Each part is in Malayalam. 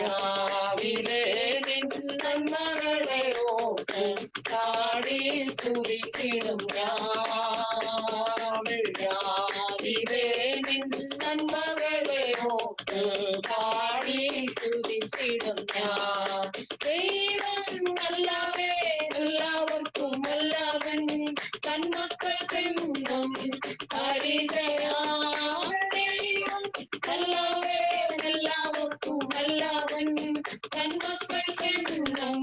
രാവിലെ നിൻ നന്മകളെ ഓർത്ത് പാടി സ്തുതിച്ചിടും രാവിലെ നിൻ നന്മകളെ ഓർത്ത് പാടി സ്തുതിച്ചിടും ദൈവം നല്ലവേ എല്ലാവർക്കും നല്ലവൻ തന്മക്കൾക്കെന്നും പരിചയം ദൈവം നല്ലവേ എല്ലാവർക്കും നല്ലവൻ തന്മക്കൾക്കെന്നും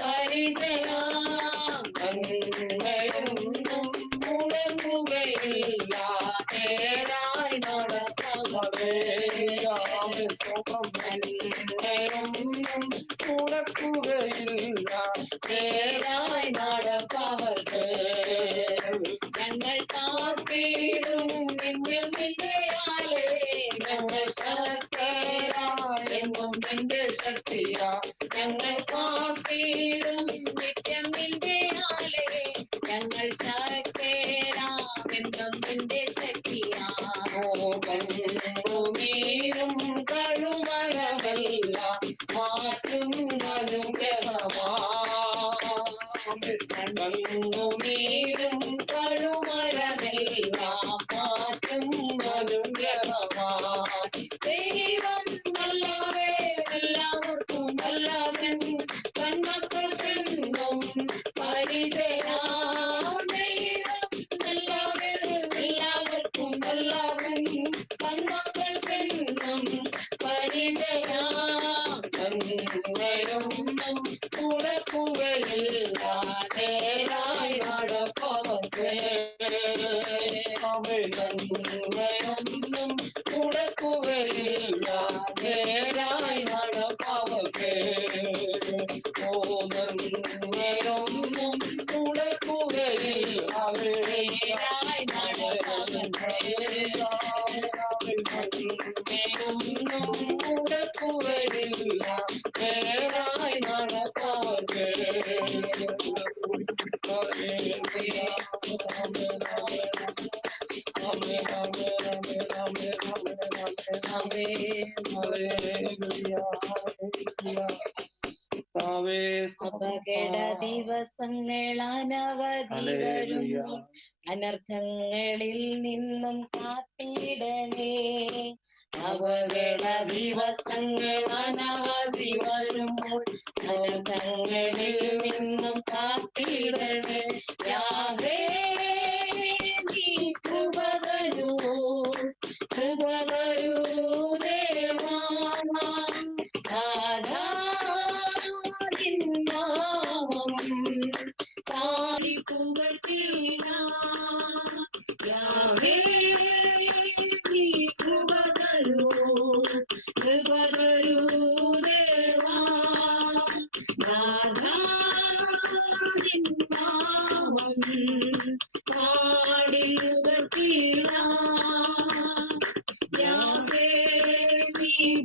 പരിചയം നന്മയൊന്നും മുടങ്ങുകയില്ല നേരായി നടക്കവേ നന്മയൊന്നും മുടക്കുകയില്ല നേരായി നടക്കവർക്ക് ഞങ്ങൾ കാത്തിടും നിന്നിൽ നിന്നെയാലേ ഞങ്ങൾ ശക്തരായെന്നും നിന്റെ ശക്തിയാ ഞങ്ങൾ കാത്തിടും നിത്യം നിന്റെയാലേ ഞങ്ങൾ ശക്തരാമെന്നും നിന്റെ ശക്തിയാ നീരും കഴുമരമല്ല മാറ്റും അനുഗ്രഹമാീരും കഴുമരമല്ല മാറ്റും അനുഗ്രഹമാ ദൈവം നല്ലവേ എല്ലാവർക്കും നല്ലവൻ തന്മക്കൾക്കെന്നും പരിചയം ദൈവം നല്ലവേ എല്ലാവർക്കും നല്ലവൻ തന്മക്കൾക്കെന്നും പരിചയം നന്മയൊന്നും മുടക്കുകയില്ല നേരായി നടപ്പവർക്ക് നന്മയൊന്നും മുടക്കുകയില്ല നേരായി നടപ്പവർക്ക് നന്മയൊന്നും മുടക്കുകയില്ല നേരായി നടപ്പവർക്ക് നന്മയൊന്നും മുടക്കുകയില്ല നേരായി നടപ്പവർക്ക് അപകട ദിവസങ്ങൾ അനവധി വരുമ്പോൾ അനർത്ഥങ്ങളിൽ നിന്നും കാത്തിടണേ അപകട ദിവസങ്ങൾ അനവധി വരുമ്പോൾ അനർത്ഥങ്ങളിൽ നിന്നും കാത്തിടണേ യാഹേ നീ കൃപ തരൂ ദേവാ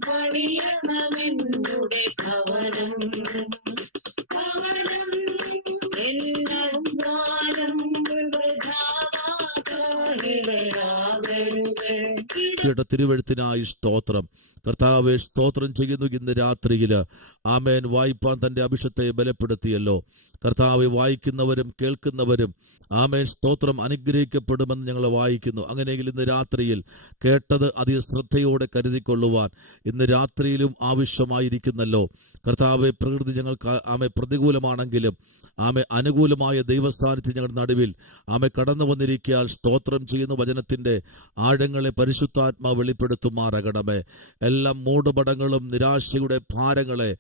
പണിയണമെന്നുടെ ഭവനം തിരുവെഴുത്തിനായി സ്തോത്രം. കർത്താവേ, സ്തോത്രം ചെയ്യുന്നു. ഇന്ന് രാത്രിയിൽ ആമേൻ വായിപ്പാൻ തന്റെ അഭിഷത്തെ ബലപ്പെടുത്തിയല്ലോ. കർത്താവെ, വായിക്കുന്നവരും കേൾക്കുന്നവരും ആമേൻ സ്തോത്രം അനുഗ്രഹിക്കപ്പെടുമെന്ന് ഞങ്ങൾ വായിക്കുന്നു. അങ്ങനെയെങ്കിൽ ഇന്ന് രാത്രിയിൽ കേട്ടത് അധിക ശ്രദ്ധയോടെ കരുതിക്കൊള്ളുവാൻ ഇന്ന് രാത്രിയിലും ആവശ്യമായിരിക്കുന്നല്ലോ. കർത്താവെ, പ്രകൃതി ഞങ്ങൾക്ക് ആമെ പ്രതികൂലമാണെങ്കിലും ആമെ അനുകൂലമായ ദൈവസാന്നിധ്യം ഞങ്ങളുടെ നടുവിൽ ആമെ കടന്നു വന്നിരിക്കാൻ സ്തോത്രം ചെയ്യുന്ന വചനത്തിന്റെ ആഴങ്ങളെ പരിശുദ്ധാത്മാവ് വെളിപ്പെടുത്തുമാറാകണമേ. എല്ലാം മൂടുപടങ്ങളും നിരാശയുടെ ഭാരങ്ങളെ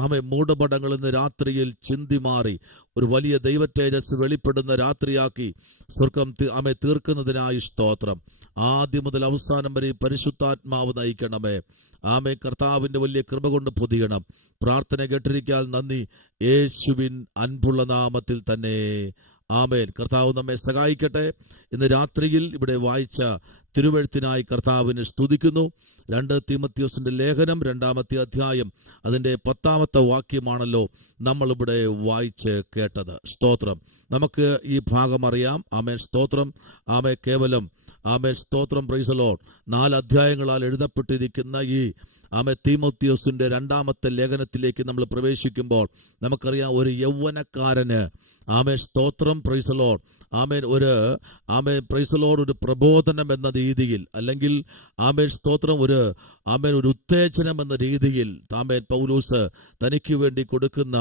ആമെ മൂടുപടങ്ങൾ ഇന്ന് രാത്രിയിൽ ചിന്തി മാറി ഒരു വലിയ ദൈവതേജസ് വെളിപ്പെടുന്ന രാത്രിയാക്കി സ്വർഗം ആമെ തീർക്കുന്നതിനായി സ്തോത്രം. ആദ്യം മുതൽ അവസാനം വരെ പരിശുദ്ധാത്മാവ് നയിക്കണമേ. ആമേ, കർത്താവിന്റെ വലിയ കൃപ കൊണ്ട് പൊതിയണം. പ്രാർത്ഥന കേട്ടിരിക്കാൻ നന്ദി, യേശുവിൻ അൻപുള്ള നാമത്തിൽ തന്നെ ആമേൻ. കർത്താവ് നമ്മെ സഹായിക്കട്ടെ. ഇന്ന് രാത്രിയിൽ ഇവിടെ വായിച്ച തിരുവെഴുത്തിനായി കർത്താവിനെ സ്തുതിക്കുന്നു. 2 തീമോഥെയോസിന്റെ ലേഖനം 2-ാമത്തെ അധ്യായം അതിന്റെ 10-ാമത്തെ വാക്യമാണല്ലോ നമ്മളിവിടെ വായിച്ച് കേട്ടത്. സ്തോത്രം. നമുക്ക് ഈ ഭാഗം അറിയാം. ആമേൻ, സ്തോത്രം. ആമേ, കേവലം ആമേൻ, സ്തോത്രം, പ്രൈസ് ദി ലോർഡ്. 4 അധ്യായങ്ങളാൽ എഴുതപ്പെട്ടിരിക്കുന്ന ഈ തീമോത്തിയോസിന്റെ 2-ാമത്തെ ലേഖനത്തിലേക്ക് നമ്മൾ പ്രവേശിക്കുമ്പോൾ നമുക്കറിയാം, ഒരു യൗവനക്കാരന് സ്തോത്രം, praise the Lord, price the Lord, ഒരു പ്രബോധനം എന്ന രീതിയിൽ, അല്ലെങ്കിൽ സ്തോത്രം, ഒരു ഉത്തേജനം എന്ന രീതിയിൽ പൗലോസ് തനിക്ക് വേണ്ടി കൊടുക്കുന്ന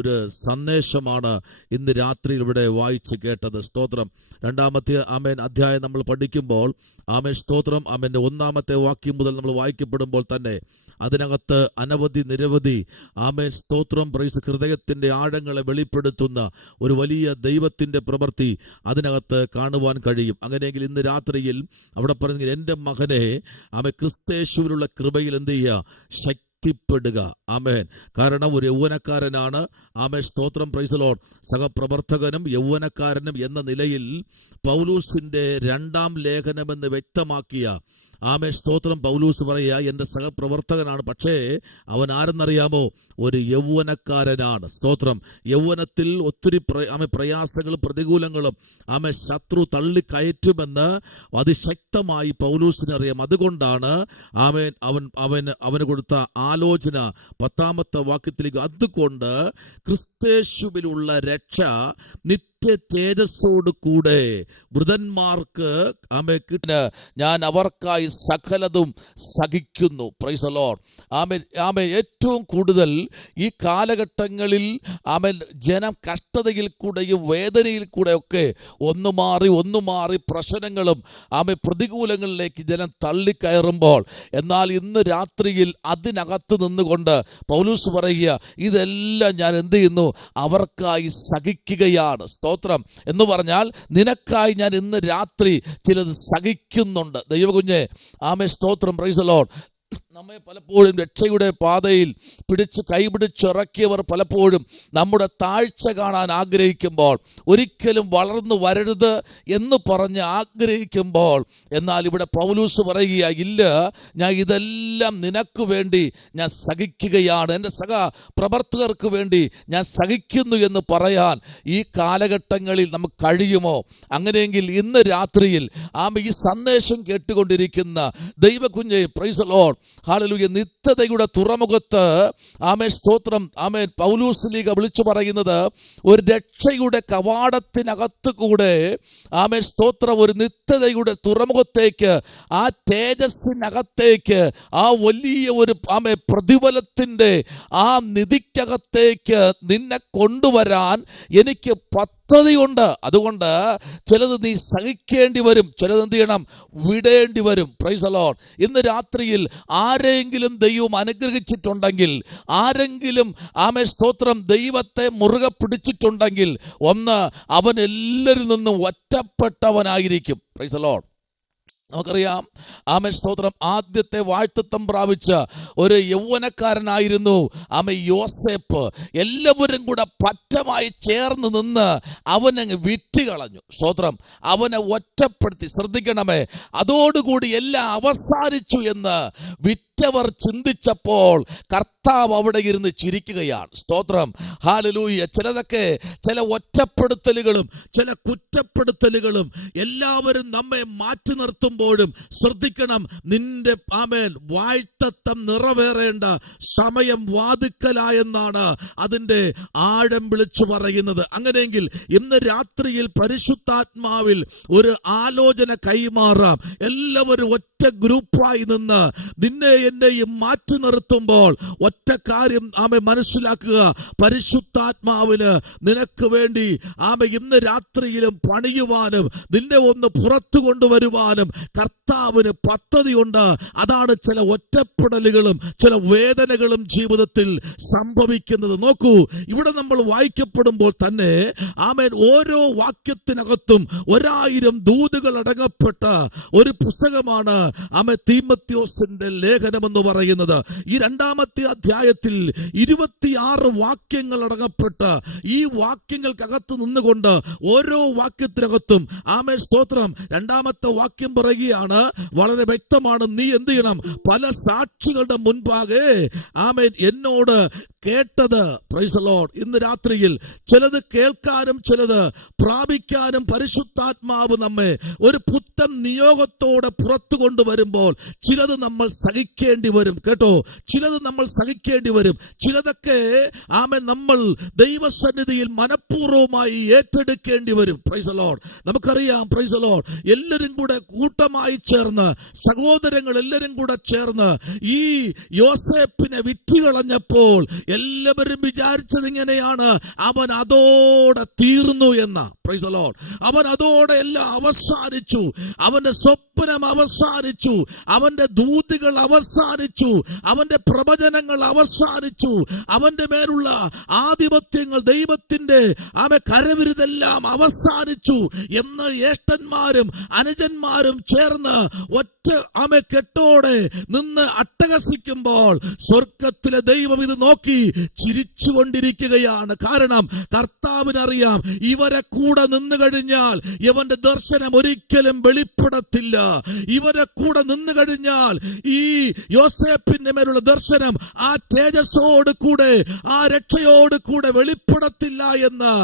ഒരു സന്ദേശമാണ് ഇന്ന് രാത്രി ഇവിടെ വായിച്ച് കേട്ടത്. സ്തോത്രം. 2-ാമത്തെ അധ്യായം നമ്മൾ പഠിക്കുമ്പോൾ സ്തോത്രം, 1-ാമത്തെ വാക്യം മുതൽ നമ്മൾ വായിക്കപ്പെടുമ്പോൾ തന്നെ അതിനകത്ത് നിരവധി സ്തോത്രം, പ്രൈസ്, ഹൃദയത്തിന്റെ ആഴങ്ങളെ വെളിപ്പെടുത്തുന്ന ഒരു വലിയ ദൈവത്തിന്റെ പ്രവൃത്തി അതിനകത്ത് കാണുവാൻ കഴിയും. അങ്ങനെയെങ്കിൽ ഇന്ന് രാത്രിയിൽ അവിടെ പറഞ്ഞെങ്കിൽ, എൻ്റെ മകനെ ക്രിസ്തേശുവിലുള്ള കൃപയിൽ എന്ത് ചെയ്യുക? ശക്തിപ്പെടുക. ആമേൻ. കാരണം ഒരു യൗവനക്കാരനാണ്. സ്തോത്രം, പ്രൈസ് ദി ലോർഡ്. സഹപ്രവർത്തകനും യൗവനക്കാരനും എന്ന നിലയിൽ പൗലൂസിന്റെ 2-ാം ലേഖനമെന്ന് വ്യക്തമാക്കിയ സ്തോത്രം, പൗലൂസ് പറയുക, എൻ്റെ സഹപ്രവർത്തകനാണ്, പക്ഷേ അവൻ ആരെന്നറിയാമോ? ഒരു യൗവനക്കാരനാണ്. സ്തോത്രം. യൗവനത്തിൽ ഒത്തിരി പ്രയാസങ്ങളും പ്രതികൂലങ്ങളും ശത്രു തള്ളിക്കയറ്റുമെന്ന് അതിശക്തമായി പൗലൂസിനറിയാം. അതുകൊണ്ടാണ് അവന് കൊടുത്ത ആലോചന 10-ാമത്തെ വാക്യത്തിലേക്ക്, അതുകൊണ്ട് ക്രിസ്തേശുവിലുള്ള രക്ഷ തേജസ്സോട് കൂടെ മൃതന്മാർക്ക് ഞാൻ അവർക്കായി സകലതും സഹിക്കുന്നു. Price the Lord. ഏറ്റവും കൂടുതൽ ഈ കാലഘട്ടങ്ങളിൽ ജനം കഷ്ടതയിൽ കൂടെയും വേദനയിൽ കൂടെയൊക്കെ ഒന്നു മാറി പ്രശ്നങ്ങളും പ്രതികൂലങ്ങളിലേക്ക് ജനം തള്ളിക്കയറുമ്പോൾ, എന്നാൽ ഇന്ന് രാത്രിയിൽ അതിനകത്ത് നിന്നുകൊണ്ട് പൗലോസ് പറയുക, ഇതെല്ലാം ഞാൻ എന്ത് ചെയ്യുന്നു? അവർക്കായി സഹിക്കുകയാണ്. സ്തോത്രം. എന്ന് പറഞ്ഞാൽ, നിനക്കായി ഞാൻ ഇന്ന് രാത്രി ചിലത് സഹിക്കുന്നുണ്ട്. ദൈവകുഞ്ഞെ, സ്തോത്രം, പ്രൈസ് ദി ലോർഡ്. നമ്മെ പലപ്പോഴും രക്ഷയുടെ പാതയിൽ കൈപിടിച്ചിറക്കിയവർ പലപ്പോഴും നമ്മുടെ താഴ്ച കാണാൻ ആഗ്രഹിക്കുമ്പോൾ, ഒരിക്കലും വളർന്നു വരരുത് എന്ന് പറഞ്ഞ് ആഗ്രഹിക്കുമ്പോൾ, എന്നാൽ ഇവിടെ പൗലൂസ് പറയുക, ഇല്ല, ഞാൻ ഇതെല്ലാം നിനക്ക് വേണ്ടി ഞാൻ സഹിക്കുകയാണ്, എൻ്റെ പ്രവർത്തകർക്ക് വേണ്ടി ഞാൻ സഹിക്കുന്നു എന്ന് പറയാൻ ഈ കാലഘട്ടങ്ങളിൽ നമുക്ക് കഴിയുമോ? അങ്ങനെയെങ്കിൽ ഇന്ന് രാത്രിയിൽ ഈ സന്ദേശം കേട്ടുകൊണ്ടിരിക്കുന്ന ദൈവകുഞ്ഞെ, പ്രൈസ് ദി ലോർഡ്, ഹല്ലേലൂയ, നിത്യതയുടെ തുറമുഖത്ത് സ്തോത്രം, പൗലൂസ്ലീഗ വിളിച്ചു പറയുന്നത്, ഒരു രക്ഷയുടെ കവാടത്തിനകത്ത് കൂടെ സ്തോത്രം, ഒരു നിത്യതയുടെ തുറമുഖത്തേക്ക്, ആ തേജസ്സിനകത്തേക്ക്, ആ വലിയ ഒരു പ്രതിഫലത്തിൻ്റെ ആ നിധിക്കകത്തേക്ക് നിന്നെ കൊണ്ടുവരാൻ എനിക്ക് പദ്ധതിയുണ്ട്. അതുകൊണ്ട് ചിലത് നീ സഹിക്കേണ്ടി വരും, ചിലത് എന്ത് ചെയ്യണം? വിടേണ്ടി വരും. Price the Lord. ഇന്ന് രാത്രിയിൽ ആരെങ്കിലും ദൈവം അനുഗ്രഹിച്ചിട്ടുണ്ടെങ്കിൽ, ആരെങ്കിലും സ്തോത്രം ദൈവത്തെ മുറുകെ പിടിച്ചിട്ടുണ്ടെങ്കിൽ, ഒന്ന്, അവൻ എല്ലാവരിൽ നിന്നും ഒറ്റപ്പെട്ടവനായിരിക്കും. Price the Lord. നമുക്കറിയാം, സ്തോത്രം, ആദ്യത്തെ വാഴ്ത്തത്വം പ്രാപിച്ച ഒരു യൗവനക്കാരനായിരുന്നു യോസേപ്പ്. എല്ലാവരും കൂടെ പറ്റമായി ചേർന്ന് നിന്ന് അവനങ്ങ് വിറ്റുകളഞ്ഞു. സ്തോത്രം. അവനെ ഒറ്റപ്പെടുത്തി. ശ്രദ്ധിക്കണമേ, അതോടുകൂടി എല്ലാം അവസാനിച്ചു എന്ന് വിറ്റവർ ചിന്തിച്ചപ്പോൾ കർത്താവ് അവിടെ ഇരുന്ന് ചിരിക്കുകയാണ്. സ്തോത്രം. ഹല്ലേലൂയ. ചില ഒറ്റപ്പെടുത്തലുകളും ചില കുറ്റപ്പെടുത്തലുകളും എല്ലാവരും നമ്മെ മാറ്റി നിർത്തുമ്പോഴും ശ്രദ്ധിക്കണം, നിന്റെ വാഴ്ത്തത്വം നിറവേറേണ്ട സമയം വാതിക്കലായെന്നാണ് അതിൻ്റെ ആഴം വിളിച്ചു പറയുന്നത്. അങ്ങനെയെങ്കിൽ ഇന്ന് രാത്രിയിൽ പരിശുദ്ധാത്മാവിൽ ഒരു ആലോചന കൈമാറാം. എല്ലാവരും ഒറ്റ ഗ്രൂപ്പായി നിന്ന് നിന്നെ എന്നെയും മാറ്റി നിർത്തുമ്പോൾ ഒറ്റ കാര്യം മനസ്സിലാക്കുക, പരിശുദ്ധാത്മാവിന് നിനക്ക് വേണ്ടി ഇന്ന് രാത്രിയിലും പണിയുവാനും നിന്നെ ഒന്ന് പുറത്തു കൊണ്ടുവരുവാനും കർത്താവിന് പദ്ധതിയുണ്ട്. അതാണ് ചില ഒറ്റപ്പെടലുകളും ചില വേദനകളും ജീവിതത്തിൽ സംഭവിക്കുന്നത്. നോക്കൂ, ഇവിടെ നമ്മൾ വായിക്കപ്പെടുമ്പോൾ തന്നെ ഓരോ വാക്യത്തിനകത്തും 1000 ദൂതുകൾ അടങ്ങപ്പെട്ട ഒരു പുസ്തകമാണ് തീമോത്തിയോസിന്റെ ലേഖനമെന്ന് പറയുന്നത്. ഈ 2-ാമത്തെ അധ്യായത്തിൽ 26 വാക്യങ്ങൾ അടങ്ങപ്പെട്ട ഈ വാക്യങ്ങൾക്കകത്ത് നിന്നുകൊണ്ട് ഓരോ വാക്യത്തിനകത്തും സ്തോത്രം 2-ാമത്തെ വാക്യം പറയുകയാണ്, വളരെ വ്യക്തമാണ്, നീ എന്ത് ചെയ്യണം? പല സാക്ഷികളുടെ മുൻപാകെ എന്നോട് കേട്ടത്. Price the Lord. ഇന്ന് രാത്രിയിൽ ചിലത് കേൾക്കാനും ചിലത് പ്രാപിക്കാനും പരിശുദ്ധാത്മാവ് നമ്മെ ഒരു പുത്തൻ നിയോഗത്തോടെ പുറത്തു കൊണ്ടുവരുമ്പോൾ ചിലത് നമ്മൾ സഹിക്കേണ്ടി സഹിക്കേണ്ടി വരും. കേട്ടോ, ചിലത് നമ്മൾ സഹിക്കേണ്ടി വരും. ചിലതൊക്കെ നമ്മൾ ദൈവസന്നിധിയിൽ മനഃപൂർവ്വമായി ഏറ്റെടുക്കേണ്ടി വരും. Price the Lord. നമുക്കറിയാം, പ്രൈസ് ദി ലോർഡ്, എല്ലാവരും കൂടെ കൂട്ടമായി ചേർന്ന്, സഹോദരങ്ങൾ എല്ലാവരും കൂടെ ചേർന്ന് ഈ യോസേപ്പിനെ വിറ്റുകളഞ്ഞപ്പോൾ എല്ലാവരും വിചാരിച്ചത് ഇങ്ങനെയാണ്, അവൻ അതോടെ തീർന്നു എന്ന. Price the Lord. അവൻ അതോടെ എല്ലാം അവസാനിച്ചു, അവന്റെ സ്വപ്നം അവസാനിച്ചു, അവന്റെ ദൂതികൾ അവസാനിച്ചു, അവന്റെ പ്രവചനങ്ങൾ അവസാനിച്ചു, അവന്റെ മേലുള്ള ആധിപത്യങ്ങൾ, ദൈവത്തിന്റെ കരവിരുതെല്ലാം അവസാനിച്ചു എന്ന് ജ്യേഷ്ഠന്മാരും അനുജന്മാരും ചേർന്ന് ഒറ്റ കെട്ടോടെ നിന്ന് അട്ടഹസിക്കുമ്പോൾ സ്വർഗത്തിലെ ദൈവം ഇത് നോക്കി ചിരിച്ചുകൊണ്ടിരിക്കുകയാണ്. കാരണം കർത്താവിനറിയാം, ഇവരെ കൂടെ നിന്ന് കഴിഞ്ഞാൽ ഇവന്റെ ദർശനം ഒരിക്കലും വെളിപ്പെടത്തില്ല. ഇവരെ കൂടെ നിന്ന് കഴിഞ്ഞാൽ ഈ യോസേപ്പിന്റെ മേലുള്ള ദർശനം ആ തേജസ്സോട് കൂടെ, ആ രക്ഷയോട് കൂടെ വെളിപ്പെടത്തില്ല എന്ന്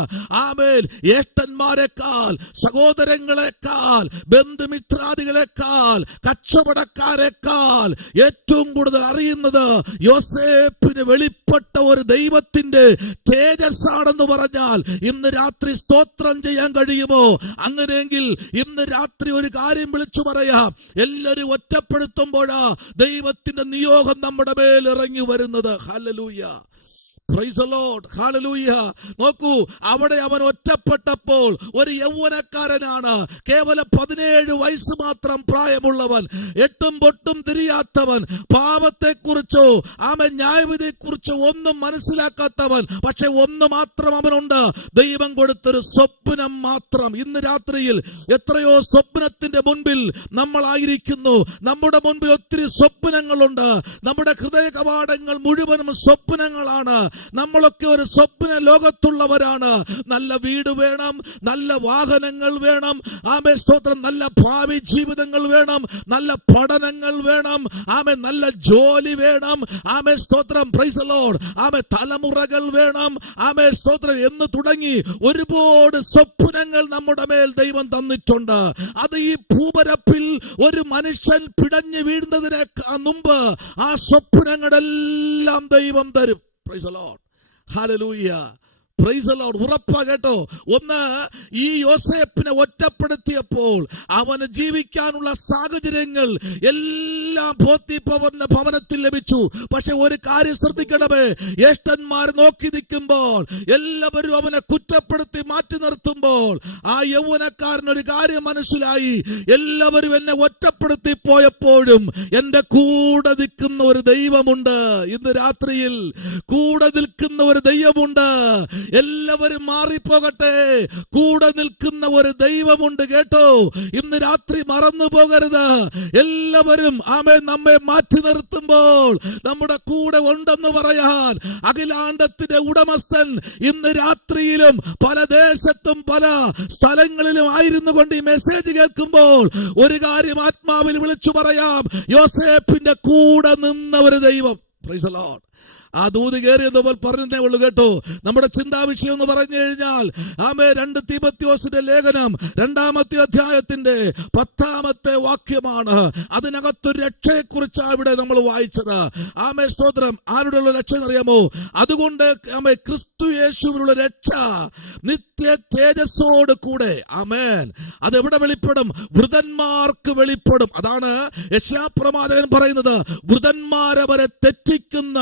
ജ്യേഷ്ഠന്മാരെക്കാൾ, സഹോദരങ്ങളെക്കാൾ, ബന്ധുമിത്രാദികളെക്കാൾ, കച്ചവടക്കാരെക്കാൾ ഏറ്റവും കൂടുതൽ അറിയുന്നത് യോസേപ്പിന് വെളിപ്പെട്ട ഒരു ദൈവത്തിന്റെ തേജസ്സാണെന്ന് പറഞ്ഞാൽ ഇന്ന് രാത്രി സ്തോത്രം ചെയ്യാൻ കഴിയുമോ? അങ്ങനെയെങ്കിൽ ഇന്ന് രാത്രി ഒരു കാര്യം വിളിച്ചു പറയാം. എല്ലാവരും ഒറ്റപ്പെടുത്തുമ്പോഴാ ദൈവത്തിന്റെ നിയോഗം നമ്മുടെ മേൽ ഇറങ്ങി വരുന്നത്. Hallelujah, price the Lord, hallelujah. നോക്കൂ, അവിടെ അവൻ ഒറ്റപ്പെട്ടപ്പോൾ ഒരു യൗവനക്കാരനാണ്, കേവലം 17 വയസ്സ് മാത്രം പ്രായമുള്ളവൻ, എട്ടും പൊട്ടും തിരിയാത്തവൻ, പാപത്തെക്കുറിച്ചോ ന്യായവിധിയെക്കുറിച്ചോ ഒന്നും മനസ്സിലാക്കാത്തവൻ. പക്ഷെ ഒന്ന് മാത്രം അവനുണ്ട്, ദൈവം കൊടുത്തൊരു സ്വപ്നം മാത്രം. ഇന്ന് രാത്രിയിൽ എത്രയോ സ്വപ്നത്തിന്റെ മുൻപിൽ നമ്മളായിരിക്കുന്നു. നമ്മുടെ മുൻപിൽ ഒത്തിരി സ്വപ്നങ്ങളുണ്ട്. നമ്മുടെ ഹൃദയ കവാടങ്ങൾ മുഴുവനും സ്വപ്നങ്ങളാണ്. നമ്മളൊക്കെ ഒരു സ്വപ്ന ലോകത്തുള്ളവരാണ്. നല്ല വീട് വേണം, നല്ല വാഹനങ്ങൾ വേണം, സ്തോത്രം, നല്ല ഭാവി ജീവിതങ്ങൾ വേണം, നല്ല പഠനങ്ങൾ വേണം, നല്ല ജോലി വേണം, സ്തോത്രം, പ്രൈസ് ദി ലോർഡ്, തലമുറകൾ വേണം, സ്തോത്രം എന്ന് തുടങ്ങി ഒരുപാട് സ്വപ്നങ്ങൾ നമ്മുടെ മേൽ ദൈവം തന്നിട്ടുണ്ട്. അത് ഈ ഭൂപരപ്പിൽ ഒരു മനുഷ്യൻ പിടഞ്ഞു വീഴുന്നതിന് മുമ്പ് ആ സ്വപ്നങ്ങളെല്ലാം ദൈവം തരും. Price the Lord, hallelujah, price the Lord. ഉറപ്പാ കേട്ടോ. ഒന്ന്, ഈ യോസേപ്പിനെ ഒറ്റപ്പെടുത്തിയപ്പോൾ അവന് ജീവിക്കാനുള്ള സാഹചര്യങ്ങൾ എല്ലാം പോത്തിഫറിന്റെ ഭവനത്തിൽ ലഭിച്ചു. പക്ഷെ ഒരു കാര്യം ശ്രദ്ധിക്കണമേ, ജ്യേഷ്ഠന്മാർ നോക്കി നിൽക്കുമ്പോൾ, എല്ലാവരും അവനെ കുറ്റപ്പെടുത്തി മാറ്റി നിർത്തുമ്പോൾ ആ യൗവനക്കാരൻ ഒരു കാര്യം മനസ്സിലായി. എല്ലാവരും എന്നെ ഒറ്റപ്പെടുത്തി പോയപ്പോഴും എന്റെ കൂടെ നിൽക്കുന്ന ഒരു ദൈവമുണ്ട്. ഇന്ന് രാത്രിയിൽ കൂടെ നിൽക്കുന്ന ഒരു ദൈവമുണ്ട്. എല്ലാവരും മാറിപ്പോകട്ടെ, കൂടെ നിൽക്കുന്ന ഒരു ദൈവമുണ്ട്. കേട്ടോ, ഇന്ന് രാത്രി മറന്നു പോകരുത്. എല്ലാവരും നമ്മെ മാറ്റി നിർത്തുമ്പോൾ നമ്മുടെ കൂടെ ഉണ്ടെന്ന് പറയാൻ അഖിലാണ്ടത്തിന്റെ ഉടമസ്ഥൻ ഇന്ന് രാത്രിയിലും പല ദേശത്തും പല സ്ഥലങ്ങളിലും ആയിരുന്നു കൊണ്ട് ഈ മെസ്സേജ് കേൾക്കുമ്പോൾ ഒരു കാര്യം ആത്മാവിൽ വിളിച്ചു പറയാം, യോസേപ്പിന്റെ കൂടെ നിന്ന ഒരു ദൈവം. Price the Lord. ആ ദൂത് കയറിയതുപോലെ പറഞ്ഞതേ ഉള്ളൂ. കേട്ടോ, നമ്മുടെ ചിന്താ വിഷയം എന്ന് പറഞ്ഞു കഴിഞ്ഞാൽ 2 തീമോഥെയോസിന്റെ ലേഖനം 2-ാമത്തെ അധ്യായത്തിന്റെ 10-ാമത്തെ വാക്യമാണ്. അതിനകത്തൊരു രക്ഷയെക്കുറിച്ചാണ് ഇവിടെ നമ്മൾ വായിച്ചത്. സ്തോത്രം. ആരുടെയുള്ള രക്ഷ എന്നറിയാമോ? അതുകൊണ്ട് ക്രിസ്തു യേശുവിനുള്ള രക്ഷ നിത്യ തേജസ്സോട് കൂടെ. ആമേൻ. അതെവിടെ വെളിപ്പെടും? വൃതന്മാർക്ക് വെളിപ്പെടും. അതാണ് യെശയ്യാപ്രവാചകൻ പറയുന്നത്. വൃതന്മാരവരെ തെറ്റിക്കുന്ന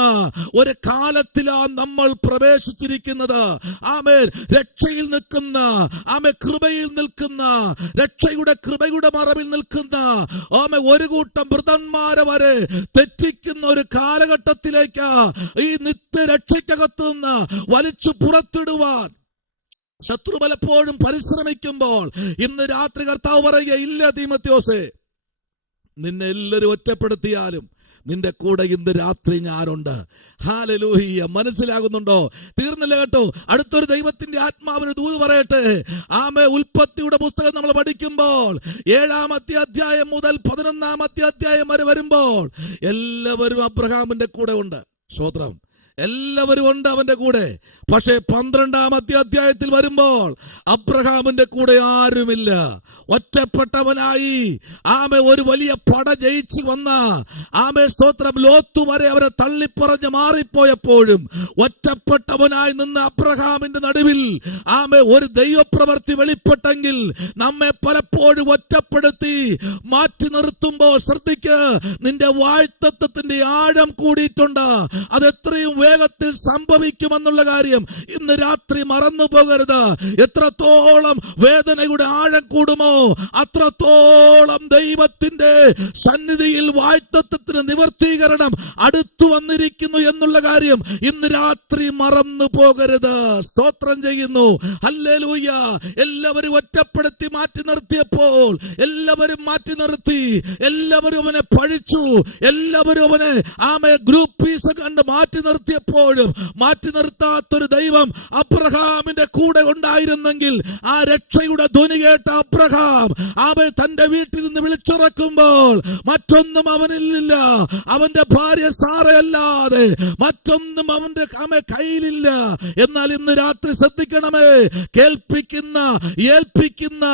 ഒരു കാലത്തിലാണ് നമ്മൾ പ്രവേശിച്ചിരിക്കുന്നത്. ആമേൻ. രക്ഷയിൽ നിൽക്കുന്ന, കൃപയിൽ നിൽക്കുന്ന, രക്ഷയുടെ കൃപയുടെ മറവിൽ നിൽക്കുന്ന ഒരു കൂട്ടം വൃതന്മാരെ വരെ തെറ്റിക്കുന്ന ഒരു കാലഘട്ടത്തിലേക്ക് ഈ നിത്യരക്ഷയ്ക്കകത്ത് നിന്ന് വലിച്ചു പുറത്തിടുവാൻ ശത്രു പലപ്പോഴും പരിശ്രമിക്കുമ്പോൾ ഇന്ന് രാത്രി കർത്താവ് പറയുക, ഇല്ല തീമോഥെയോസേ, നിന്നെ എല്ലാവരും ഒറ്റപ്പെടുത്തിയാലും നിന്റെ കൂടെ ഇന്ന് രാത്രി ഞാനുണ്ട്. ഹല്ലേലൂയ. മനസ്സിലാകുന്നുണ്ടോ? തീർന്നില്ല കേട്ടോ. അടുത്തൊരു ദൈവത്തിന്റെ ആത്മാവിന് ദൂത് പറയട്ടെ. ഉൽപ്പത്തിയുടെ പുസ്തകം നമ്മൾ പഠിക്കുമ്പോൾ 7-ാമത്തെ അധ്യായം മുതൽ 11-ാമത്തെ അധ്യായം വരെ വരുമ്പോൾ എല്ലാവരും അബ്രഹാമിന്റെ കൂടെ ഉണ്ട്. സ്തോത്രം. എല്ലാവരും ഉണ്ട് അവന്റെ കൂടെ. പക്ഷേ 12-ാമത്തെ അധ്യായത്തിൽ വരുമ്പോൾ അബ്രഹാമിന്റെ കൂടെ ആരുമില്ല. ഒറ്റപ്പെട്ടവനായി ഒരു വലിയ പട ജയിച്ചു വന്ന സ്തോത്രം ലോത്ത് വരെ അവരെ തള്ളിപ്പറഞ്ഞ് മാറിപ്പോയപ്പോഴും ഒറ്റപ്പെട്ടവനായി നിന്ന് അബ്രഹാമിന്റെ നടുവിൽ ഒരു ദൈവപ്രവൃത്തി വെളിപ്പെട്ടെങ്കിൽ നമ്മെ പലപ്പോഴും ഒറ്റപ്പെടുത്തി മാറ്റി നിർത്തുമ്പോൾ ശ്രദ്ധിക്ക്, നിന്റെ വാഴ്ത്തത്വത്തിന്റെ ആഴം കൂടിയിട്ടുണ്ട്. അതെത്രയും വേഗത്തിൽ സംഭവിക്കുമെന്നുള്ള കാര്യം ഇന്ന് രാത്രി മറന്നു പോകരുത്. എത്രത്തോളം വേദനയുടെ ആഴം കൂടുമോ അത്രത്തോളം ദൈവത്തിന്റെ സന്നിധിയിൽ വാഴ്ത്തത്വത്തിന് നിവർത്തീകരണം അടുത്തു വന്നിരിക്കുന്നു എന്നുള്ള കാര്യം ഇന്ന് രാത്രി മറന്നു പോകരുത്. സ്തോത്രം ചെയ്യുന്നു. ഹല്ലേലൂയ. എല്ലാവരും ഒറ്റപ്പെടുത്തി മാറ്റി നിർത്തിയപ്പോൾ എല്ലാവരും മാറ്റി നിർത്തി, എല്ലാവരും അവനെ പഴിച്ചു, എല്ലാവരും അവനെ ഗ്രൂപ്പ് പീസ് കണ്ട് മാറ്റി നിർത്തിയപ്പോഴും മാറ്റി നിർത്താത്തൊരു ദൈവം അബ്രഹാമിന്റെ കൂടെ ഉണ്ടായിരുന്നെങ്കിൽ ആ രക്ഷയുടെ ധ്വനി കേട്ട അബ്രഹാം തന്റെ വീട്ടിൽ നിന്ന് വിളിച്ചിറക്കുമ്പോൾ മറ്റൊന്നും അവനില്ല. അവന്റെ ഭാര്യ സാറയല്ലാതെ മറ്റൊന്നും അവന്റെ കയ്യിലില്ല. എന്നാൽ ഇന്ന് രാത്രി ശ്രദ്ധിക്കണമേ, കേൾപ്പിക്കുന്ന ഏൽപ്പിക്കുന്ന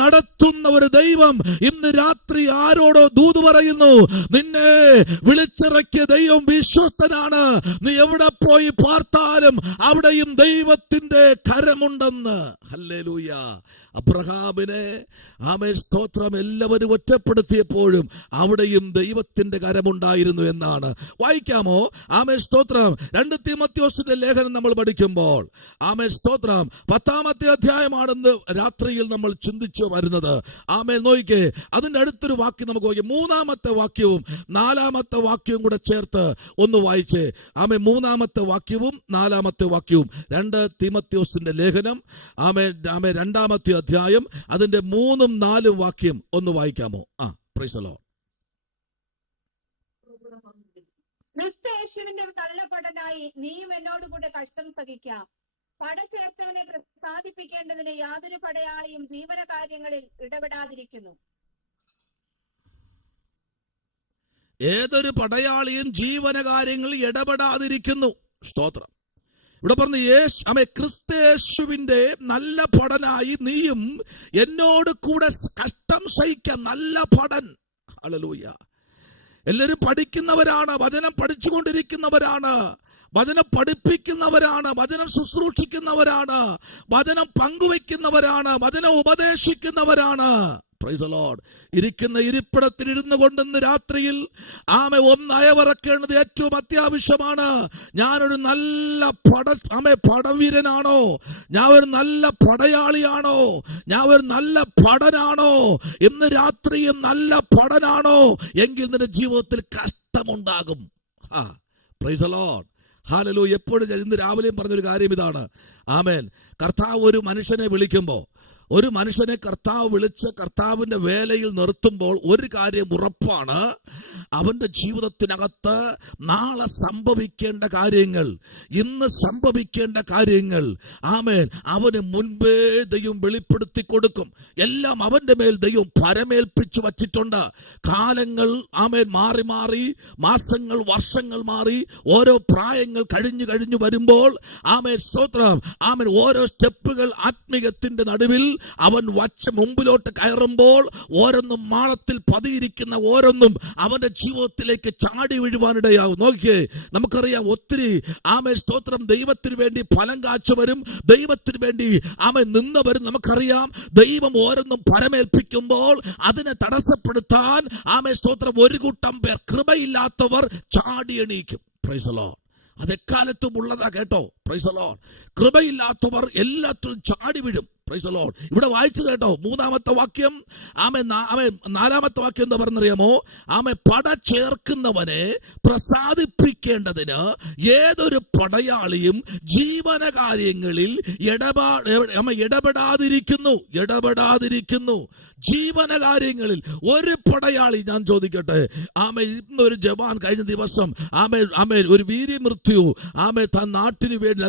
നടത്തുന്ന ഒരു ദൈവം ഇന്ന് രാത്രി ആരോടോ ദൂത് പറയുന്നു. നിന്നെ വിളിച്ചിറക്കിയ ദൈവം വിശ്വസ്തനാണ്. നീ എവിടെ പോയി പാർത്താലും അവിടെയും ദൈവത്തിന്റെ കരമുണ്ടെന്ന്. ഹല്ലേലൂയ. അബ്രഹാമിനെ സ്തോത്രം എല്ലാവരും ഒറ്റപ്പെടുത്തിയപ്പോഴും അവിടെയും ദൈവത്തിന്റെ കരമുണ്ടായിരുന്നു എന്നാണ്. വായിക്കാമോ? സ്തോത്രം 2 തീമോഥെയോസിന്റെ ലേഖനം നമ്മൾ പഠിക്കുമ്പോൾ സ്തോത്രം 10-ാമത്തെ അധ്യായമാണെന്ന് രാത്രിയിൽ നമ്മൾ ചിന്തിച്ചു വരുന്നത്. നോയിക്കേ, അതിന്റെ അടുത്തൊരു വാക്യം നമുക്ക് നോക്കി. 3-ാമത്തെ വാക്യവും 4-ാമത്തെ വാക്യവും കൂടെ ചേർത്ത് ഒന്ന് വായിച്ചേ. 3-ാമത്തെ വാക്യവും 4-ാമത്തെ വാക്യവും 2 തീമോഥെയോസിന്റെ ലേഖനം 2-ാമത്തെ അധ്യായം അതിന്റെ 3ഉം 4ഉം വാക്യം ഒന്ന് വായിക്കാമോ? Praise the Lord. ക്രിസ്തുയേശുവിന്റെ തള്ളപ്പടനായി നീയും എന്നോടുകൂടെ കഷ്ടം സഹിക്കാം. പട ചേർത്തവനെ പ്രസാദിപ്പിക്കേണ്ടതിന് യാതൊരു പടയാളിയും ജീവനകാര്യങ്ങളിൽ ഇടപെടാതിരിക്കുന്നു. ഏതൊരു പടയാളിയും ജീവനകാര്യങ്ങളിൽ ഇടപെടാതിരിക്കുന്നു. സ്തോത്രം. ഇവിടെ പറഞ്ഞു ക്രിസ്തുയേശുവിന്റെ നല്ല പടനായി നീയും എന്നോട് കൂടെ കഷ്ടം സഹിക്കാൻ. നല്ല പടൻ. ഹല്ലേലൂയ. എല്ലാവരും പഠിക്കുന്നവരാണ്, വചനം പഠിച്ചുകൊണ്ടിരിക്കുന്നവരാണ്, വചനം പഠിപ്പിക്കുന്നവരാണ്, വചനം ശുശ്രൂഷിക്കുന്നവരാണ്, വചനം പങ്കുവെക്കുന്നവരാണ്, വചനം ഉപദേശിക്കുന്നവരാണ്. Price the Lord. ഇരിക്കുന്ന ഇരിപ്പിടത്തിൽ ഇരുന്നു കൊണ്ടിന്ന് രാത്രിയിൽ ഒന്ന് അയവിറക്കേണ്ടത് ഏറ്റവും അത്യാവശ്യമാണ്. ഞാനൊരു നല്ല പടവീരനാണോ? ഞാൻ ഒരു നല്ല പടയാളിയാണോ? ഞാൻ ഒരു നല്ല പടനാണോ? ഇന്ന് രാത്രിയും നല്ല പടനാണോ? എങ്കിൽ നിന്റെ ജീവിതത്തിൽ കഷ്ടമുണ്ടാകും. Praise the Lord. ഹല്ലേലൂയ. എപ്പോഴും ഞാൻ ഇന്ന് രാവിലെയും പറഞ്ഞൊരു കാര്യം ഇതാണ്. കർത്താവ് ഒരു മനുഷ്യനെ വിളിക്കുമ്പോൾ, ഒരു മനുഷ്യനെ കർത്താവ് വിളിച്ച് കർത്താവിന്റെ വേലയിൽ നിർത്തുമ്പോൾ ഒരു കാര്യം ഉറപ്പാണ്. അവന്റെ ജീവിതത്തിനകത്ത് നാളെ സംഭവിക്കേണ്ട കാര്യങ്ങൾ, ഇന്ന് സംഭവിക്കേണ്ട കാര്യങ്ങൾ അവന് മുൻപേ ദൈവം വെളിപ്പെടുത്തി കൊടുക്കും. എല്ലാം അവന്റെ മേൽ ദൈവം പരമേൽപ്പിച്ചു വച്ചിട്ടുണ്ട്. കാലങ്ങൾ മാറി മാറി, മാസങ്ങൾ വർഷങ്ങൾ മാറി, ഓരോ പ്രായങ്ങൾ കഴിഞ്ഞു വരുമ്പോൾ സ്തോത്രം ഓരോ സ്റ്റെപ്പുകൾ ആത്മീയത്തിന്റെ നടുവിൽ അവൻ വച്ച് മുമ്പിലോട്ട് കയറുമ്പോൾ ഓരോന്നും മാളത്തിൽ പതിയിരിക്കുന്ന ഓരോന്നും അവന്റെ ജീവിതത്തിലേക്ക് ചാടി വീഴുവാനിടയാവും. നോക്കിയേ, നമുക്കറിയാം ഒത്തിരി സ്തോത്രം ദൈവത്തിന് വേണ്ടി ഫലം കാച്ചവരും ദൈവത്തിന് വേണ്ടി നിന്നവരും നമുക്കറിയാം. ദൈവം ഓരോന്നും പരമേൽപ്പിക്കുമ്പോൾ അതിനെ തടസ്സപ്പെടുത്താൻ സ്തോത്രം ഒരു കൂട്ടം പേർ, കൃപയില്ലാത്തവർ ചാടി എണീക്കും. Price the Lord. അതെക്കാലത്തും ഉള്ളതാ കേട്ടോ. Price the Lord. കൃപയില്ലാത്തവർ എല്ലാത്തിലും ചാടി വീഴും. Price the Lord. ഇവിടെ വായിച്ചു കേട്ടോ 3-ാമത്തെ വാക്യം. 4-ാമത്തെ വാക്യം എന്താ പറഞ്ഞറിയാമോ? പട ചേർക്കുന്നവനെ പ്രസാദിപ്പിക്കേണ്ടതിന് ഏതൊരു പടയാളിയും ജീവനകാര്യങ്ങളിൽ ഇടപെടാതിരിക്കുന്നു. ജീവനകാര്യങ്ങളിൽ ഒരു പടയാളി, ഞാൻ ചോദിക്കട്ടെ, ഇന്നൊരു ജവാൻ കഴിഞ്ഞ ദിവസം ഒരു വീര്യമൃത്യു താൻ നാട്ടിന് വേണ്ടി,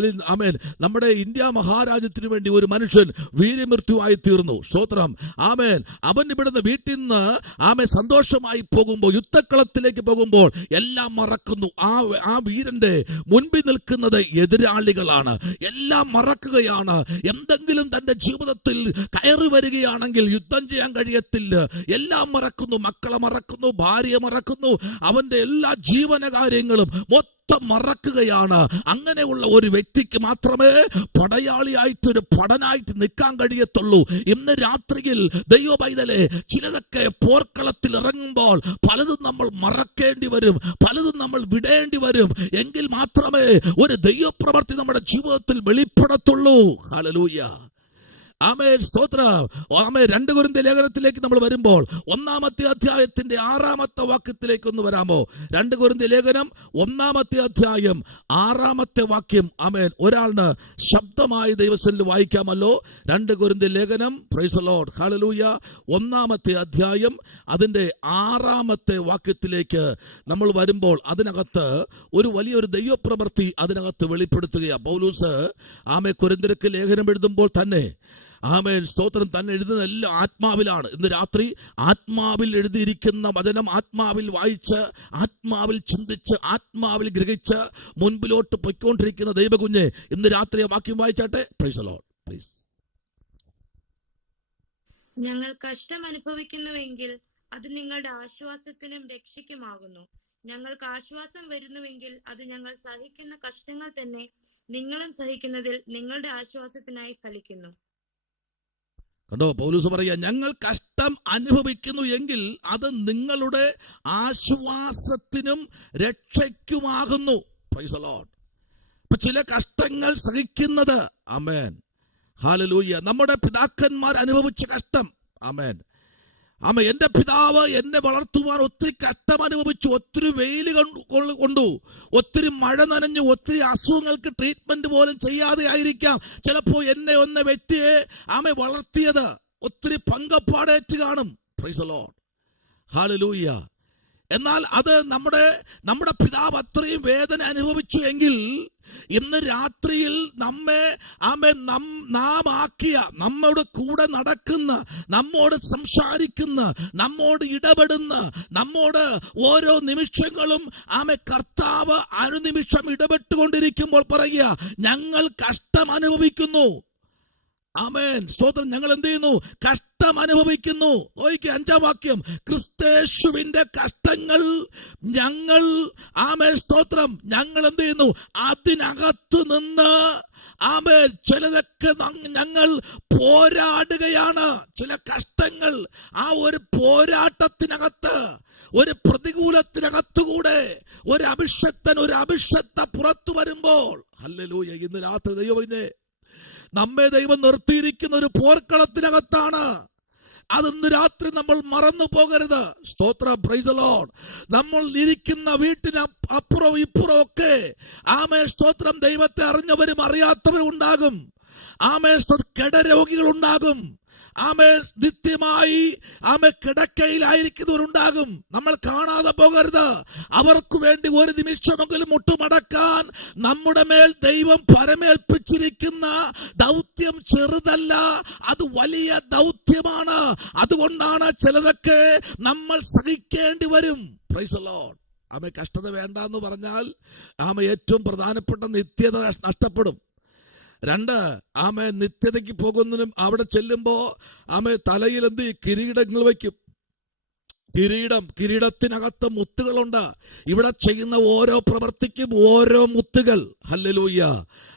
നമ്മുടെ ഇന്ത്യ മഹാരാജ്യത്തിന് വേണ്ടി ഒരു മനുഷ്യൻ വീരമൃത്യുവായി തീർന്നു. സ്തോത്രം. ആമേൻ. അവൻ ഇവിടുന്ന് വീട്ടിൽ നിന്ന് സന്തോഷമായി പോകുമ്പോൾ, യുദ്ധക്കളത്തിലേക്ക് പോകുമ്പോൾ എല്ലാം മറക്കുന്നു. ആ വീരന്റെ മുൻപിൽ നിൽക്കുന്നത് എതിരാളികളാണ്. എല്ലാം മറക്കുകയാണ്. എന്തെങ്കിലും തന്റെ ജീവിതത്തിൽ കയറി വരികയാണെങ്കിൽ യുദ്ധം ചെയ്യാൻ കഴിയത്തില്ല. എല്ലാം മറക്കുന്നു. മക്കളെ മറക്കുന്നു, ഭാര്യയെ മറക്കുന്നു, അവന്റെ എല്ലാ ജീവനകാര്യങ്ങളും മറക്കുകയാണ്. അങ്ങനെയുള്ള ഒരു വ്യക്തിക്ക് മാത്രമേ പടയാളിയായിട്ട്, ഒരു പടനായിട്ട് നിൽക്കാൻ കഴിയത്തുള്ളൂ. ഇന്ന് രാത്രിയിൽ ദൈവ പൈതലേ, ചിലതൊക്കെ പോർക്കളത്തിൽ ഇറങ്ങുമ്പോൾ പലതും നമ്മൾ മറക്കേണ്ടി വരും, പലതും നമ്മൾ വിടേണ്ടി വരും. എങ്കിൽ മാത്രമേ ഒരു ദൈവപ്രവൃത്തി നമ്മുടെ ജീവിതത്തിൽ വെളിപ്പെടത്തുള്ളൂ. ഹല്ലേലൂയ. ആമേൻ. സ്തോത്രം. ആമേൻ. 2 കൊരിന്ത്യർ ലേഖനത്തിലേക്ക് നമ്മൾ വരുമ്പോൾ 1-ാമത്തെ അധ്യായത്തിന്റെ 6-ാമത്തെ വാക്യത്തിലേക്ക് ഒന്ന് വരാമോ? 2 കൊരിന്ത്യർ ലേഖനം 1-ാമത്തെ അധ്യായം 6-ാമത്തെ വാക്യം. ആമേൻ. ഒരാളിന് ശബ്ദമായി ദൈവസന്നിധിയിൽ വായിക്കാമല്ലോ. 2 കൊരിന്ത്യർ ലേഖനം, പ്രൈസ് ദി ലോർഡ്, ഹല്ലേലൂയ, 1-ാമത്തെ അധ്യായം അതിന്റെ 6-ാമത്തെ വാക്യത്തിലേക്ക് നമ്മൾ വരുമ്പോൾ അതിനകത്ത് ഒരു വലിയൊരു ദൈവപ്രവൃത്തി അതിനകത്ത് വെളിപ്പെടുത്തുകയാണ് പൗലോസ്. ആമേൻ. കൊരിന്ത്യർക്ക് ലേഖനം എഴുതുമ്പോൾ തന്നെ, ആമേൻ, സ്തോത്രം, തന്നെ എഴുതുന്ന എല്ലാം ആത്മാവിലാണ്. ഇന്ന് രാത്രി ആത്മാവിൽ എഴുതിയിരിക്കുന്ന വചനം ആത്മാവിൽ വായിച്ച്, ആത്മാവിൽ ചിന്തിച്ച്, ആത്മാവിൽ ഗ്രഹിച്ച് മുൻപിലോട്ട് പൊയ്ക്കൊണ്ടിരിക്കുന്ന ദൈവകുഞ്ഞെ, ഇന്ന് രാത്രി ആ വാക്യം വായിച്ചാട്ടെ. Praise the Lord, please. ഞങ്ങൾ കഷ്ടം അനുഭവിക്കുന്നുവെങ്കിൽ അത് നിങ്ങളുടെ ആശ്വാസത്തിനും രക്ഷയ്ക്കുമാകുന്നു. ഞങ്ങൾക്ക് ആശ്വാസം വരുന്നുവെങ്കിൽ അത് ഞങ്ങൾ സഹിക്കുന്ന കഷ്ടങ്ങൾ തന്നെ നിങ്ങളും സഹിക്കുന്നതിൽ നിങ്ങളുടെ ആശ്വാസത്തിനായി ഫലിക്കുന്നു. കണ്ടോ, പൗലോസ് പറയാ, ഞങ്ങൾ കഷ്ടം അനുഭവിക്കുന്നു എങ്കിൽ അത് നിങ്ങളുടെ ആശ്വാസത്തിനും രക്ഷയ്ക്കുമാകുന്നു. Praise the Lord. ഇപ്പൊ ചില കഷ്ടങ്ങൾ സഹിക്കുന്നത്, ആമേൻ, ഹല്ലേലൂയ, നമ്മുടെ പിതാക്കന്മാർ അനുഭവിച്ച കഷ്ടം. ആമേൻ. ആമേൻ. എന്റെ പിതാവ് എന്നെ വളർത്തുവാൻ ഒത്തിരി കഷ്ടം അനുഭവിച്ചു, ഒത്തിരി വെയിൽ കൊണ്ടു, ഒത്തിരി മഴ നനഞ്ഞു, ഒത്തിരി അസുഖങ്ങൾക്ക് ട്രീറ്റ്മെന്റ് പോലും ചെയ്യാതെ ആയിരിക്കാം ചിലപ്പോ എന്നെ ഒന്ന് വ്യക്തിയെ വളർത്തിയത്. ഒത്തിരി പങ്കപ്പാടേറ്റ് കാണും. Price the Lord, hallelujah. എന്നാൽ അത് നമ്മുടെ പിതാവ് അത്രയും വേദന അനുഭവിച്ചു എങ്കിൽ ഇന്ന് രാത്രിയിൽ നാം ആക്കിയ, നമ്മോട് കൂടെ നടക്കുന്ന, നമ്മോട് സംസാരിക്കുന്ന, നമ്മോട് ഇടപെടുന്ന, നമ്മോട് ഓരോ നിമിഷങ്ങളും കർത്താവ് അനുനിമിഷം ഇടപെട്ടുകൊണ്ടിരിക്കുമ്പോൾ പറയുക, ഞങ്ങൾ കഷ്ടം അനുഭവിക്കുന്നു. ആമേൻ. സ്തോത്രം. ഞങ്ങൾ എന്ത് ചെയ്യുന്നു? കഷ്ടം അനുഭവിക്കുന്നു. നോക്കിക്കേ, 5-ാം വാക്യം. ക്രിസ്തേശുവിന്റെ കഷ്ടങ്ങൾ ഞങ്ങൾ, ആമേൻ, സ്തോത്രം, ഞങ്ങൾ എന്ത് ചെയ്യുന്നു? അതിനകത്ത് നിന്ന്, ആമേൻ, ചിലതൊക്കെ ഞങ്ങൾ പോരാടുകയാണ്. ചില കഷ്ടങ്ങൾ, ആ ഒരു പോരാട്ടത്തിനകത്ത്, ഒരു പ്രതികൂലത്തിനകത്തുകൂടെ ഒരു അഭിഷക്ത പുറത്തു വരുമ്പോൾ, ഹല്ലേലൂയ, ഇന്ന് രാത്രി ദൈവമേ, നമ്മെ ദൈവം നിർത്തിയിരിക്കുന്ന ഒരു പോർക്കളത്തിനകത്താണ്. അതൊന്ന് രാത്രി നമ്മൾ മറന്നു പോകരുത്. സ്തോത്രം. Praise the Lord. നമ്മൾ ഇരിക്കുന്ന വീട്ടിന് അപ്പുറവും ഇപ്പുറവും ഒക്കെ, ആമേൻ, സ്തോത്രം, ദൈവത്തെ അറിഞ്ഞവരും അറിയാത്തവരും ഉണ്ടാകും. ആമേൻ. കിടരോഗികൾ ഉണ്ടാകും. ആമേൻ. നിത്യമായി കിടക്കയിലായിരിക്കുന്നവരുണ്ടാകും. നമ്മൾ കാണാതെ പോകരുത്. അവർക്ക് വേണ്ടി ഒരു നിമിഷമെങ്കിലും മുട്ടുമടക്കാൻ നമ്മുടെ മേൽ ദൈവം പരമേൽപ്പിച്ചിരിക്കുന്ന ദൗത്യം ചെറുതല്ല, അത് വലിയ ദൗത്യമാണ്. അതുകൊണ്ടാണ് ചിലതൊക്കെ നമ്മൾ സഹിക്കേണ്ടി വരും. Price the Lord. കഷ്ടത വേണ്ട എന്ന് പറഞ്ഞാൽ ഏറ്റവും പ്രധാനപ്പെട്ട നിത്യത നഷ്ടപ്പെടും. 2, നിത്യതയ്ക്ക് പോകുന്നതിനും അവിടെ ചെല്ലുമ്പോ തലയിൽ കിരീടങ്ങൾ വയ്ക്കും. കിരീടത്തിനകത്ത് മുത്തുകളുണ്ട്. ഇവിടെ ചെയ്യുന്ന ഓരോ പ്രവൃത്തിക്കും ഓരോ മുത്തുകൾ. ഹല്ലേലൂയ.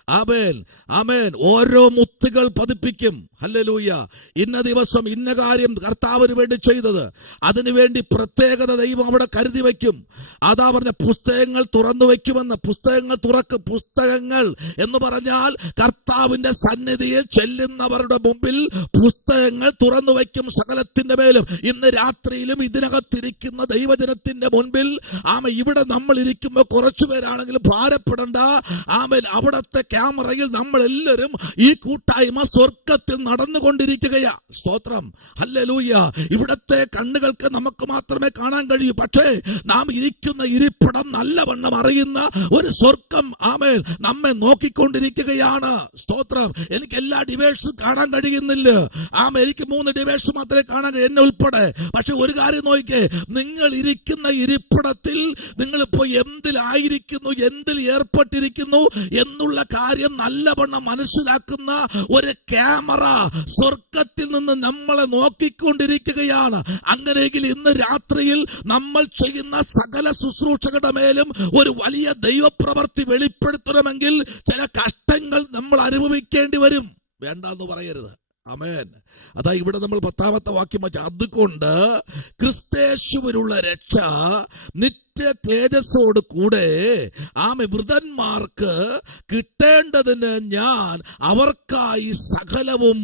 ആമേൻ, ആമേൻ. ഓരോ മുത്തുകൾ പതിപ്പിക്കും. ഹല്ലേലൂയ. ഇന്ന ദിവസം ഇന്ന കാര്യം കർത്താവിന് വേണ്ടി ചെയ്തത്, അതിനുവേണ്ടി പ്രത്യേകത ദൈവം അവിടെ കരുതി വയ്ക്കും. അതാ പറഞ്ഞ പുസ്തകങ്ങൾ തുറന്നു വയ്ക്കുമെന്ന്. പുസ്തകങ്ങൾ എന്ന് പറഞ്ഞാൽ കർത്താവിന്റെ സന്നിധിയിൽ ചെല്ലുന്നവരുടെ മുമ്പിൽ പുസ്തകങ്ങൾ തുറന്നു വയ്ക്കും സകലത്തിന്റെ മേലും. ഇന്ന് രാത്രിയിലും ഇതിനകത്ത് ഇതിനകത്തിരിക്കുന്ന ദൈവജനത്തിന്റെ മുൻപിൽ ഇവിടെ നമ്മൾ ഇരിക്കുമ്പോൾ കുറച്ചു പേരാണെങ്കിലും ഭാരപ്പെടണ്ട. അവിടത്തെ ക്യാമറയിൽ നമ്മൾ എല്ലാവരും ഈ കൂട്ടായ്മ സ്വർഗത്തിൽ നടന്നുകൊണ്ടിരിക്കുകയാ. സ്തോത്രം, ഹല്ലേലൂയ. ഇവിടത്തെ കണ്ണുകൾക്ക് നമുക്ക് മാത്രമേ കാണാൻ കഴിയൂ. പക്ഷേ നാം ഇരിക്കുന്ന ഇരിപ്പിടം നല്ലവണ്ണം അറിയുന്ന ഒരു സ്വർഗം നമ്മെ നോക്കിക്കൊണ്ടിരിക്കുകയാണ്. സ്തോത്രം. എനിക്ക് എല്ലാ ഡിവൈസും കാണാൻ കഴിയുന്നില്ല. എനിക്ക് 3 ഡിവൈസ് മാത്രമേ കാണാൻ കഴിയൂ, എന്നെ ഉൾപ്പെടെ. പക്ഷെ ഒരു കാര്യം നോക്കിക്കേ, നിങ്ങൾ ഇരിക്കുന്ന ഇരിപ്പിടത്തിൽ നിങ്ങളിപ്പോ എന്തിലായിരിക്കുന്നു, എന്തിൽ ഏർപ്പെട്ടിരിക്കുന്നു എന്നുള്ള കാര്യം നല്ലവണ്ണം മനസ്സിലാക്കുന്ന ഒരു ക്യാമറ സ്വർഗത്തിൽ നിന്ന് നമ്മളെ നോക്കിക്കൊണ്ടിരിക്കുകയാണ്. അങ്ങനെയെങ്കിൽ ഇന്ന് രാത്രിയിൽ നമ്മൾ ചെയ്യുന്ന സകല ശുശ്രൂഷകളുടെ മേലും ഒരു വലിയ ദൈവപ്രവൃത്തി വെളിപ്പെടുത്തണമെങ്കിൽ ചില കഷ്ടങ്ങൾ നമ്മൾ അനുഭവിക്കേണ്ടി വരും. വേണ്ടെന്ന് പറയരുത്. ആമേൻ. അതാ ഇവിടെ നമ്മൾ 10ാമത്തെ വാക്യം വെച്ച, അതുകൊണ്ട് ക്രിസ്തേശുവിലുള്ള രക്ഷ നിത്യ തേജസ്സോട് കൂടെ വൃതന്മാർക്ക് കിട്ടേണ്ടതിന് ഞാൻ അവർക്കായി സകലവും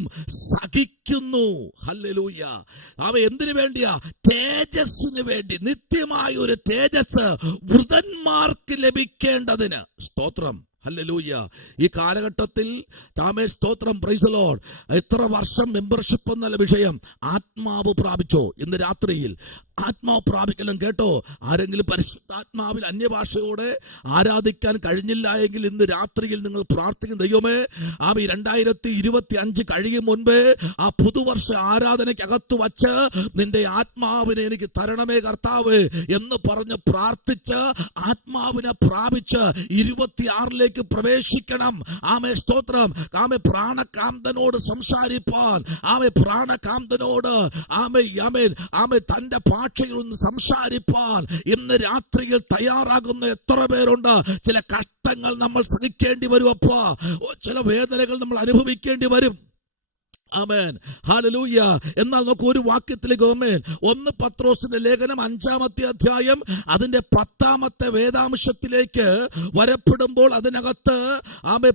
സഹിക്കുന്നു. ഹല്ലേലൂയ. എന്തിനു വേണ്ടിയാ? തേജസ്സിന് വേണ്ടി. നിത്യമായ ഒരു തേജസ് വൃതന്മാർക്ക് ലഭിക്കേണ്ടതിന്. സ്തോത്രം, ഹല്ലേലൂയ. ഈ കാലഘട്ടത്തിൽ സ്തോത്രം, പ്രൈസ് ദി ലോർഡ്. എത്ര വർഷം മെമ്പർഷിപ്പ് എന്നല്ല വിഷയം, ആത്മാവ് പ്രാപിച്ചോ? ഇന്ന് രാത്രിയിൽ ആത്മാവ് പ്രാപിക്കണം. കേട്ടോ, ആരെങ്കിലും പരിശുദ്ധാത്മാവിൽ അന്യഭാഷയോടെ ആരാധിക്കാൻ കഴിഞ്ഞില്ല എങ്കിൽ ഇന്ന് രാത്രിയിൽ നിങ്ങൾ പ്രാർത്ഥിക്കും, ദൈവമേ 2025 കഴിയും മുൻപേ ആ പുതുവർഷ ആരാധനയ്ക്കകത്ത് വച്ച് നിന്റെ ആത്മാവിനെ എനിക്ക് തരണമേ കർത്താവ് എന്ന് പറഞ്ഞ് പ്രാർത്ഥിച്ച് ആത്മാവിനെ പ്രാപിച്ച് 26ലേക്ക് പ്രവേശിക്കണം. സ്തോത്രം. പ്രാണകാന്തനോട് സംസാരിപ്പാൻ, പ്രാണകാന്തനോട് തന്റെ ഭാഷയിൽ നിന്ന് സംസാരിപ്പാൻ ഇന്ന് രാത്രിയിൽ തയ്യാറാകുന്ന എത്ര പേരുണ്ട്? ചില കഷ്ടങ്ങൾ നമ്മൾ സഹിക്കേണ്ടി വരും. അപ്പാ, ചില വേദനകൾ നമ്മൾ അനുഭവിക്കേണ്ടി വരും. ആമേൻ, ഹല്ലേലൂയ. എന്നാൽ നോക്കൂ, ഒരു വാക്യത്തിലേക്ക് 1 പത്രോസിന്റെ ലേഖനം 5ാമത്തെ അധ്യായം അതിന്റെ 10ാമത്തെ വേദാംശത്തിലേക്ക് വരപ്പെടുമ്പോൾ അതിനകത്ത്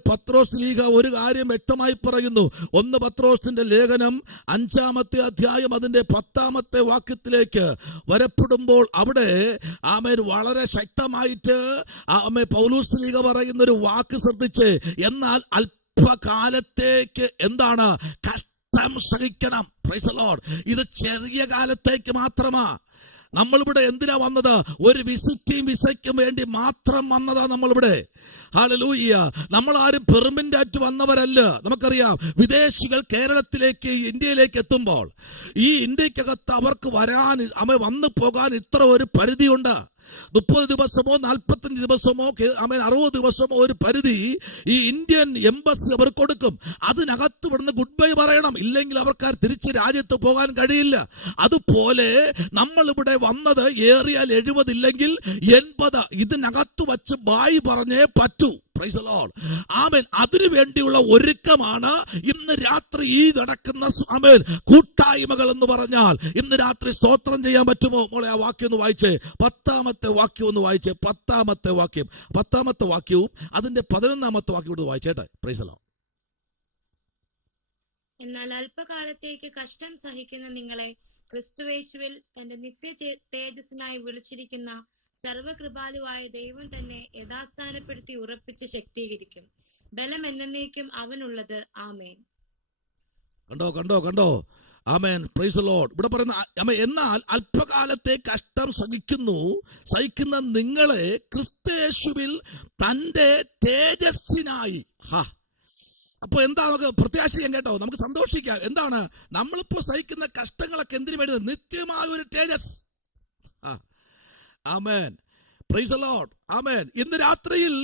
പത്രോസ് ലീഗ ഒരു കാര്യം വ്യക്തമായി പറയുന്നു. 1 പത്രോസിന്റെ ലേഖനം 5ാമത്തെ അധ്യായം അതിന്റെ 10ാമത്തെ വാക്യത്തിലേക്ക് വരപ്പെടുമ്പോൾ അവിടെ വളരെ ശക്തമായിട്ട് പൗലോസ് ലീഗ പറയുന്ന ഒരു വാക്ക് ശ്രദ്ധിച്ച്, എന്നാൽ അല്പകാലത്തേക്ക് എന്താണ്? കഷ്ടം സഹിക്കണം. Price the Lord. ഇത് ചെറിയ കാലത്തേക്ക് മാത്രമാ. നമ്മളിവിടെ എന്തിനാ വന്നത്? ഒരു വിസയ്ക്കും വേണ്ടി മാത്രം വന്നതാ നമ്മളിവിടെ. ഹല്ലേലൂയ. നമ്മളാരും പെർമനന്റ് ആയിട്ട് വന്നവരല്ല. നമുക്കറിയാം, വിദേശികൾ കേരളത്തിലേക്ക്, ഇന്ത്യയിലേക്ക് എത്തുമ്പോൾ ഈ ഇന്ത്യക്കകത്ത് അവർക്ക് വന്നു പോകാൻ ഇത്ര ഒരു പരിധിയുണ്ട്. 30 ദിവസമോ 45 ദിവസമോ 60 ദിവസമോ ഒരു പരിധി ഈ ഇന്ത്യൻ എംബസി അവർ കൊടുക്കും. അതിനകത്ത് ഇവിടുന്ന് ഗുഡ് ബൈ പറയണം, ഇല്ലെങ്കിൽ അവർക്ക് തിരിച്ച് രാജ്യത്ത് പോകാൻ കഴിയില്ല. അതുപോലെ നമ്മൾ ഇവിടെ വന്നത് ഏറിയാൽ 70 ഇല്ലെങ്കിൽ 80 ഇതിനകത്ത് വച്ച് ബായ് പറഞ്ഞേ പറ്റൂ. Praise the Lord. ആമേൻ. അതിനു വേണ്ടിയുള്ള ഒരുക്കമാണ് ഇന്ന് രാത്രി ഈ നടക്കുന്ന കൂട്ടായ്മകൾ എന്ന് പറഞ്ഞാൽ. ഇന്ന് രാത്രി സ്തോത്രം ചെയ്യാൻ പറ്റുമോ? മോളെ ആ വാക്യം ഒന്ന് വായിച്ചേ. 10ാമത്തെ വാക്യം ഒന്ന് വായിച്ചേ. 10ാമത്തെ വാക്യവും അതിന്റെ 11ാമത്തെ വാക്യം കൂടി വായിച്ചേട്ടെ. Price the Lord. എന്നാൽ അല്പകാലത്തേക്ക് കഷ്ടം സഹിക്കുന്ന നിങ്ങളെ ക്രിസ്തുയേശുവിൽ തന്റെ നിത്യ തേജസ്സിനായി വിളിച്ചിരിക്കുന്ന സർവകൃപാലുവായ ദൈവം തന്നെ യഥാസ്ഥാനപ്പെടുത്തി ഉറപ്പിച്ച് ശക്തീകരിക്കും. ബലം എന്നേക്കും അവനുള്ളത്. ആമേൻ. കണ്ടോ. ആമേൻ. Praise the Lord. ഇവിടെ പറയുന്ന, എന്നാൽ അല്പകാലത്തെ കഷ്ടം സഹിക്കുന്ന നിങ്ങളെ ക്രിസ്തുയേശുവിൽ തന്റെ തേജസ്സിനായി. അപ്പൊ എന്താ നമുക്ക് പ്രത്യാശ ചെയ്യാൻ? കേട്ടോ, നമുക്ക് സന്തോഷിക്കാം. എന്താണ് നമ്മളിപ്പോ സഹിക്കുന്ന കഷ്ടങ്ങളൊക്കെ എന്തിനു വേണ്ടി? നിത്യമായ ഒരു തേജസ്. ആമേൻ. Praise the Lord. ആമേൻ. ഇന്ന് രാത്രിയിൽ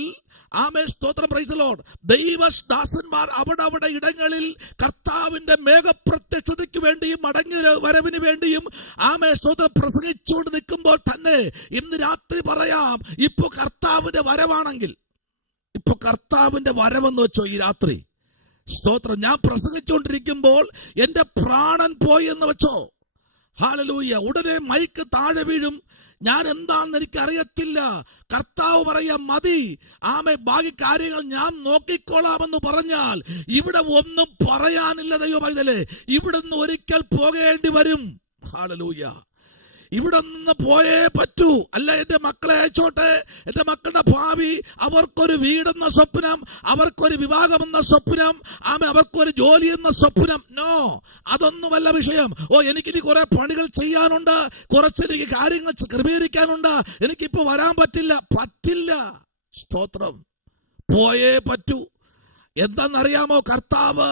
ആമേൻ, സ്തോത്രം, പ്രൈസ് ദി ലോർഡ്. ദൈവദാസന്മാർ അവിടെ ഇടങ്ങളിൽ കർത്താവിന്റെ മേഘപ്രത്യക്ഷതയ്ക്ക് വേണ്ടിയും മടങ്ങി വരവിന് വേണ്ടിയും ആമേൻ, സ്തോത്രം, പ്രസംഗിച്ചുകൊണ്ട് നിൽക്കുമ്പോൾ തന്നെ ഇന്ന് രാത്രി പറയാം, ഇപ്പൊ കർത്താവിന്റെ വരവാണെങ്കിൽ, ഇപ്പൊ കർത്താവിന്റെ വരവെന്ന് വെച്ചോ ഈ രാത്രി. സ്തോത്രം. ഞാൻ പ്രസംഗിച്ചുകൊണ്ടിരിക്കുമ്പോൾ എന്റെ പ്രാണൻ പോയി എന്ന് വെച്ചോ. ഹല്ലേലൂയ. ഉടനെ മൈക്ക് താഴെ വീഴും. ഞാൻ എന്താണെന്ന് എനിക്ക് അറിയത്തില്ല. കർത്താവ് പറയാം, മതി, ബാക്കി കാര്യങ്ങൾ ഞാൻ നോക്കിക്കോളാമെന്ന് പറഞ്ഞാൽ ഇവിടെ ഒന്നും പറയാനില്ല. ദൈവമേ, ഇവിടെ നിന്ന് ഒരിക്കൽ പോകേണ്ടി വരും. ഹല്ലേലൂയ. ഇവിടെ നിന്ന് പോയേ പറ്റൂ, അല്ല എൻ്റെ മക്കളെ അയച്ചോട്ടെ, എൻ്റെ മക്കളുടെ ഭാവി, അവർക്കൊരു വീടെന്ന സ്വപ്നം, അവർക്കൊരു വിവാഹമെന്ന സ്വപ്നം, അവർക്കൊരു ജോലി എന്ന സ്വപ്നം. നോ, അതൊന്നുമല്ല വിഷയം. എനിക്കിനി കുറെ പണികൾ ചെയ്യാനുണ്ട്, കുറച്ചെനിക്ക് കാര്യങ്ങൾ ക്രമീകരിക്കാനുണ്ട്, എനിക്കിപ്പോ വരാൻ പറ്റില്ല. സ്തോത്രം. പോയേ പറ്റൂ. എന്താണെന്നറിയാമോ? കർത്താവ്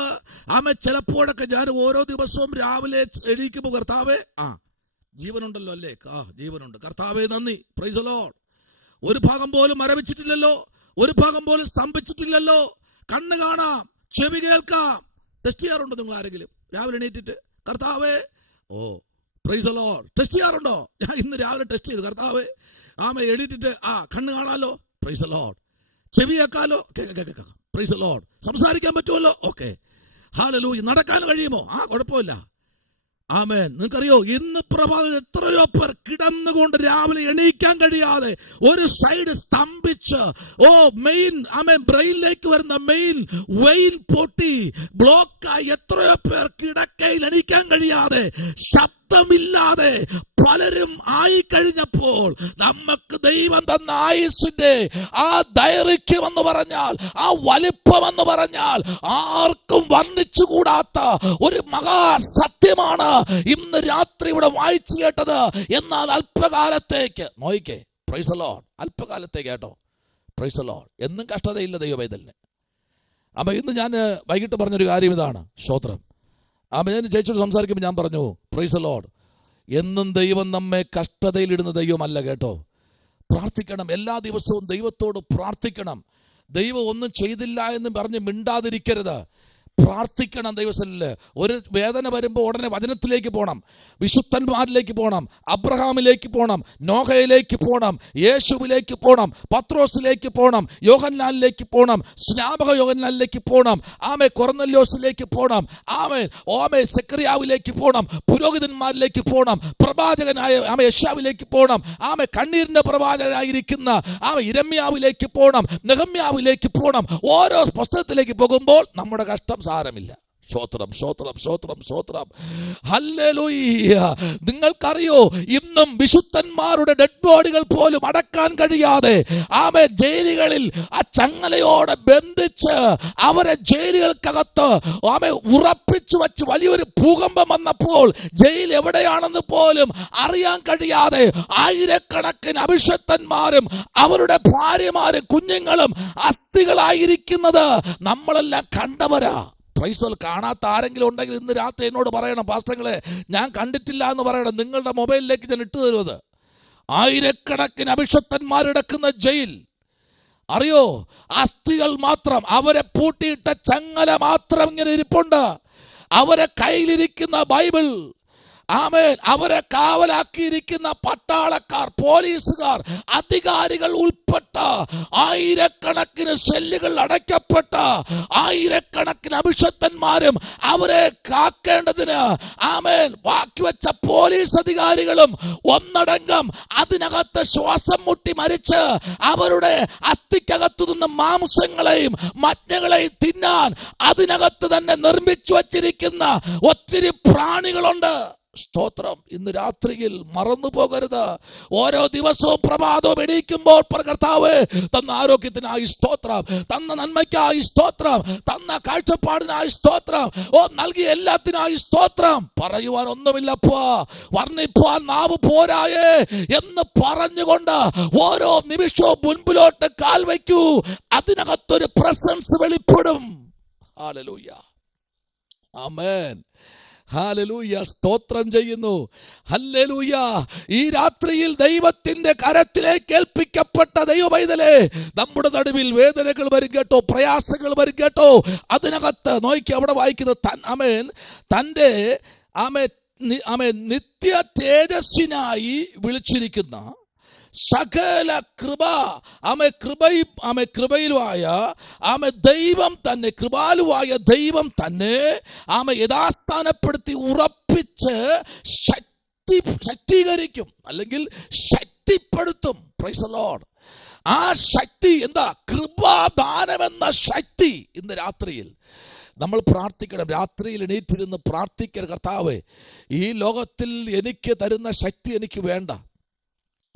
ചിലപ്പോഴൊക്കെ ഞാൻ ഓരോ ദിവസവും രാവിലെ എണീക്കുമ്പോൾ കർത്താവേ, ജീവനുണ്ടല്ലോ അല്ലേ? ജീവനുണ്ട് കർത്താവേ, നന്ദി, പ്രൈസ് ദി ലോർഡ്. ഒരു ഭാഗം പോലും മരവിച്ചിട്ടില്ലല്ലോ, ഒരു ഭാഗം പോലും സ്തംഭിച്ചിട്ടില്ലല്ലോ. കണ്ണ് കാണാം, ചെവി കേൾക്കാം. ടെസ്റ്റ് ചെയ്യാറുണ്ടോ നിങ്ങൾ ആരെങ്കിലും രാവിലെ എണീറ്റിട്ട്? കർത്താവേ, പ്രൈസ് ദി ലോർഡ്. ടെസ്റ്റ് ചെയ്യാറുണ്ടോ? ഞാൻ ഇന്ന് രാവിലെ ടെസ്റ്റ് ചെയ്തു. കർത്താവേ, എണീറ്റിട്ട് കണ്ണ് കാണാലോ, പ്രൈസ് ദി ലോർഡ്. ചെവി കേൾക്കാലോ, കേൾക്കാം, പ്രൈസ് ദി ലോർഡ്. സംസാരിക്കാൻ പറ്റുമല്ലോ, ഓക്കെ, ഹല്ലേലൂയ. നടക്കാൻ കഴിയുമോ? കുഴപ്പമില്ല, ആമേൻ. നിങ്ങൾക്കറിയോ, ഇന്ന് പ്രഭാതത്തിൽ എത്രയോ പേർ കിടന്നുകൊണ്ട് രാവിലെ എണീക്കാൻ കഴിയാതെ ഒരു സൈഡ് സ്തംഭിച്ച്, ബ്രെയിനിലേക്ക് വരുന്ന മെയിൻ വെയിൻ പൊട്ടി ബ്ലോക്കായി എത്രയോ പേർ കിടക്കയിൽ എണീക്കാൻ കഴിയാതെ ശബ്ദമില്ലാതെ പലരും ആയി കഴിഞ്ഞപ്പോൾ നമുക്ക് ദൈവം തന്ന ആയുസ്സിന്റെ ആ ദൈർഘ്യം എന്ന് പറഞ്ഞാൽ, ആ വലിപ്പം എന്ന് പറഞ്ഞാൽ ആർക്കും വർണ്ണിച്ചുകൂടാത്ത ഒരു മഹാസത്യമാണ് ഇന്ന് രാത്രി ഇവിടെ വായിച്ചു കേട്ടത്. എന്നാൽ അല്പകാലത്തേക്ക് നോയിക്കേ, പ്രൈസ് ദി ലോർഡ്, അല്പകാലത്തേക്ക് കേട്ടോ, പ്രൈസ് ദി ലോർഡ്. എന്നും കഷ്ടതയില്ല ദൈവവേദലിന്. ഇന്ന് ഞാൻ വൈകിട്ട് പറഞ്ഞൊരു കാര്യം ഇതാണ്, സ്തോത്രം. ഞാൻ ചേച്ചിയോട് സംസാരിക്കുമ്പോൾ ഞാൻ പറഞ്ഞു, പ്രൈസ് ദി ലോർഡ്, എന്നും ദൈവം നമ്മെ കഷ്ടതയിലിടുന്ന ദൈവമല്ല കേട്ടോ. പ്രാർത്ഥിക്കണം, എല്ലാ ദിവസവും ദൈവത്തോട് പ്രാർത്ഥിക്കണം. ദൈവം ഒന്നും ചെയ്തില്ല എന്ന് പറഞ്ഞ് മിണ്ടാതിരിക്കരുത്, പ്രാർത്ഥിക്കണം. ദൈവസന്നിധിയിൽ ഒരു വേദന വരുമ്പോൾ ഉടനെ വചനത്തിലേക്ക് പോകണം, വിശുദ്ധന്മാരിലേക്ക് പോകണം, അബ്രഹാമിലേക്ക് പോകണം, നോഹയിലേക്ക് പോകണം, യേശുവിലേക്ക് പോകണം, പത്രോസിലേക്ക് പോകണം, യോഹന്നാനിലേക്ക് പോകണം, സ്നാപക യോഹന്നാനിലേക്ക് പോകണം, കൊർന്നല്യോസിലേക്ക് പോകണം, സെക്കറിയാവിലേക്ക് പോകണം, പുരോഹിതന്മാരിലേക്ക് പോകണം, പ്രവാചകനായ യെശയ്യാവിലേക്ക് പോകണം, കണ്ണീരിന്റെ പ്രവാചകനായിരിക്കുന്ന യിരെമ്യാവിലേക്ക് പോകണം, നെഹമ്യാവിലേക്ക് പോകണം. ഓരോ പുസ്തകത്തിലേക്ക് പോകുമ്പോൾ നമ്മുടെ കഷ്ടം സാരമില്ല. സ്തോത്രം, സ്തോത്രം, സ്തോത്രം, സ്തോത്രം, ഹല്ലേലൂയ. നിങ്ങൾക്കറിയോ, ഇന്നും വിശുദ്ധന്മാരുടെ ഡെഡ് ബോഡികൾ പോലും അടക്കാൻ കഴിയാതെ ജയിലുകളിൽ ആ ചങ്ങലയോടെ ബന്ധിച്ച് അവരെ ജയിലുകൾക്കകത്ത് ഉറപ്പിച്ചു വച്ച് വലിയൊരു ഭൂകമ്പം വന്നപ്പോൾ ജയിൽ എവിടെയാണെന്ന് പോലും അറിയാൻ കഴിയാതെ ആയിരക്കണക്കിന് അഭിഷക്തന്മാരും അവരുടെ ഭാര്യമാരും കുഞ്ഞുങ്ങളും അസ്ഥികളായിരിക്കുന്നത് നമ്മളെല്ലാം കണ്ടവരാ. പ്രൈസ്. കാണാത്ത ആരെങ്കിലും ഉണ്ടെങ്കിൽ ഇന്ന് രാത്രി എന്നോട് പറയണം, പാസ്റ്റങ്ങളെ ഞാൻ കണ്ടിട്ടില്ല എന്ന് പറയണം. നിങ്ങളുടെ മൊബൈലിലേക്ക് ഞാൻ ഇട്ടു തരുന്നത്. ആയിരക്കണക്കിന് അഭിഷക്തന്മാരെടുക്കുന്ന ജയിൽ, അറിയോ, അസ്ഥികൾ മാത്രം, അവരെ പൂട്ടിയിട്ട ചങ്ങല മാത്രം ഇങ്ങനെ ഇരിപ്പുണ്ട്. അവരെ കയ്യിലിരിക്കുന്ന ബൈബിൾ, അവരെ കാവലാക്കിയിരിക്കുന്ന പട്ടാളക്കാർ, പോലീസുകാർ, അധികാരികൾ ഉൾപ്പെട്ട ആയിരക്കണക്കിന് സെല്ലുകൾ അടയ്ക്കപ്പെട്ട ആയിരക്കണക്കിന് അഭിഷക്തന്മാരും അവരെ കാക്കേണ്ടതിന് ബാക്കി വെച്ച പോലീസ് അധികാരികളും ഒന്നടങ്കം അതിനകത്ത് ശ്വാസം മുട്ടി മരിച്ച് അവരുടെ അസ്ഥിക്കകത്തു നിന്ന് മാംസങ്ങളെയും മജ്ഞകളെയും തിന്നാൻ അതിനകത്ത് തന്നെ നിർമ്മിച്ചു വച്ചിരിക്കുന്ന ഒത്തിരി പ്രാണികളുണ്ട്. സ്തോത്രം. ഇന്ന് രാത്രിയിൽ മറന്നു പോകരുത്. ഓരോ ദിവസവും പ്രഭാതവും എണീക്കുമ്പോൾ കർത്താവേ, തന്ന ആരോഗ്യത്തിനായി സ്തോത്രം, തന്ന നന്മയ്ക്കായി സ്തോത്രം, തന്ന കാഴ്ചപ്പാടിനായി സ്തോത്രം, നൽകിയ എല്ലാത്തിനായി സ്തോത്രം. പറയുവാൻ ഒന്നുമില്ലപ്പാ, വർണ്ണിപ്പാൻ നാവ് പോരായേ എന്ന് പറഞ്ഞുകൊണ്ട് ഓരോ നിമിഷവും മുൻപിലോട്ട് കാൽ വയ്ക്കൂ. അതിനകത്തൊരു പ്രസൻസ് വെളിപ്പെടും. ഹല്ലേലൂയ, ആമേൻ, ഹല്ലേലൂയ. സ്തോത്രം ചെയ്യുന്നു. ഹല്ലേലൂയ. ഈ രാത്രിയിൽ ദൈവത്തിന്റെ കരത്തിലേക്ക് ഏൽപ്പിക്കപ്പെട്ട ദൈവപൈതലേ, നമ്മുടെ നടുവിൽ വേദനകൾ വരും കേട്ടോ, പ്രയാസങ്ങൾ വരും കേട്ടോ. അതിനകത്ത് നോക്കി അവിടെ വായിക്കുന്നത് തന്റെ നിത്യ തേജസ്സിനായി വിളിച്ചിരിക്കുന്ന സകല കൃപയിലുമായ ദൈവം തന്നെ, കൃപാലുവായ ദൈവം തന്നെ യഥാസ്ഥാനപ്പെടുത്തി ഉറപ്പിച്ച് ശക്തീകരിക്കും, അല്ലെങ്കിൽ ശക്തിപ്പെടുത്തും. Price the Lord. ആ ശക്തി എന്താ? കൃപാദാനം എന്ന ശക്തി ഇന്ന് രാത്രിയിൽ നമ്മൾ പ്രാർത്ഥിക്കണം. രാത്രിയിൽ എണീറ്റിരുന്ന് പ്രാർത്ഥിക്കണം, കർത്താവേ ഈ ലോകത്തിൽ എനിക്ക് തരുന്ന ശക്തി എനിക്ക് വേണ്ട.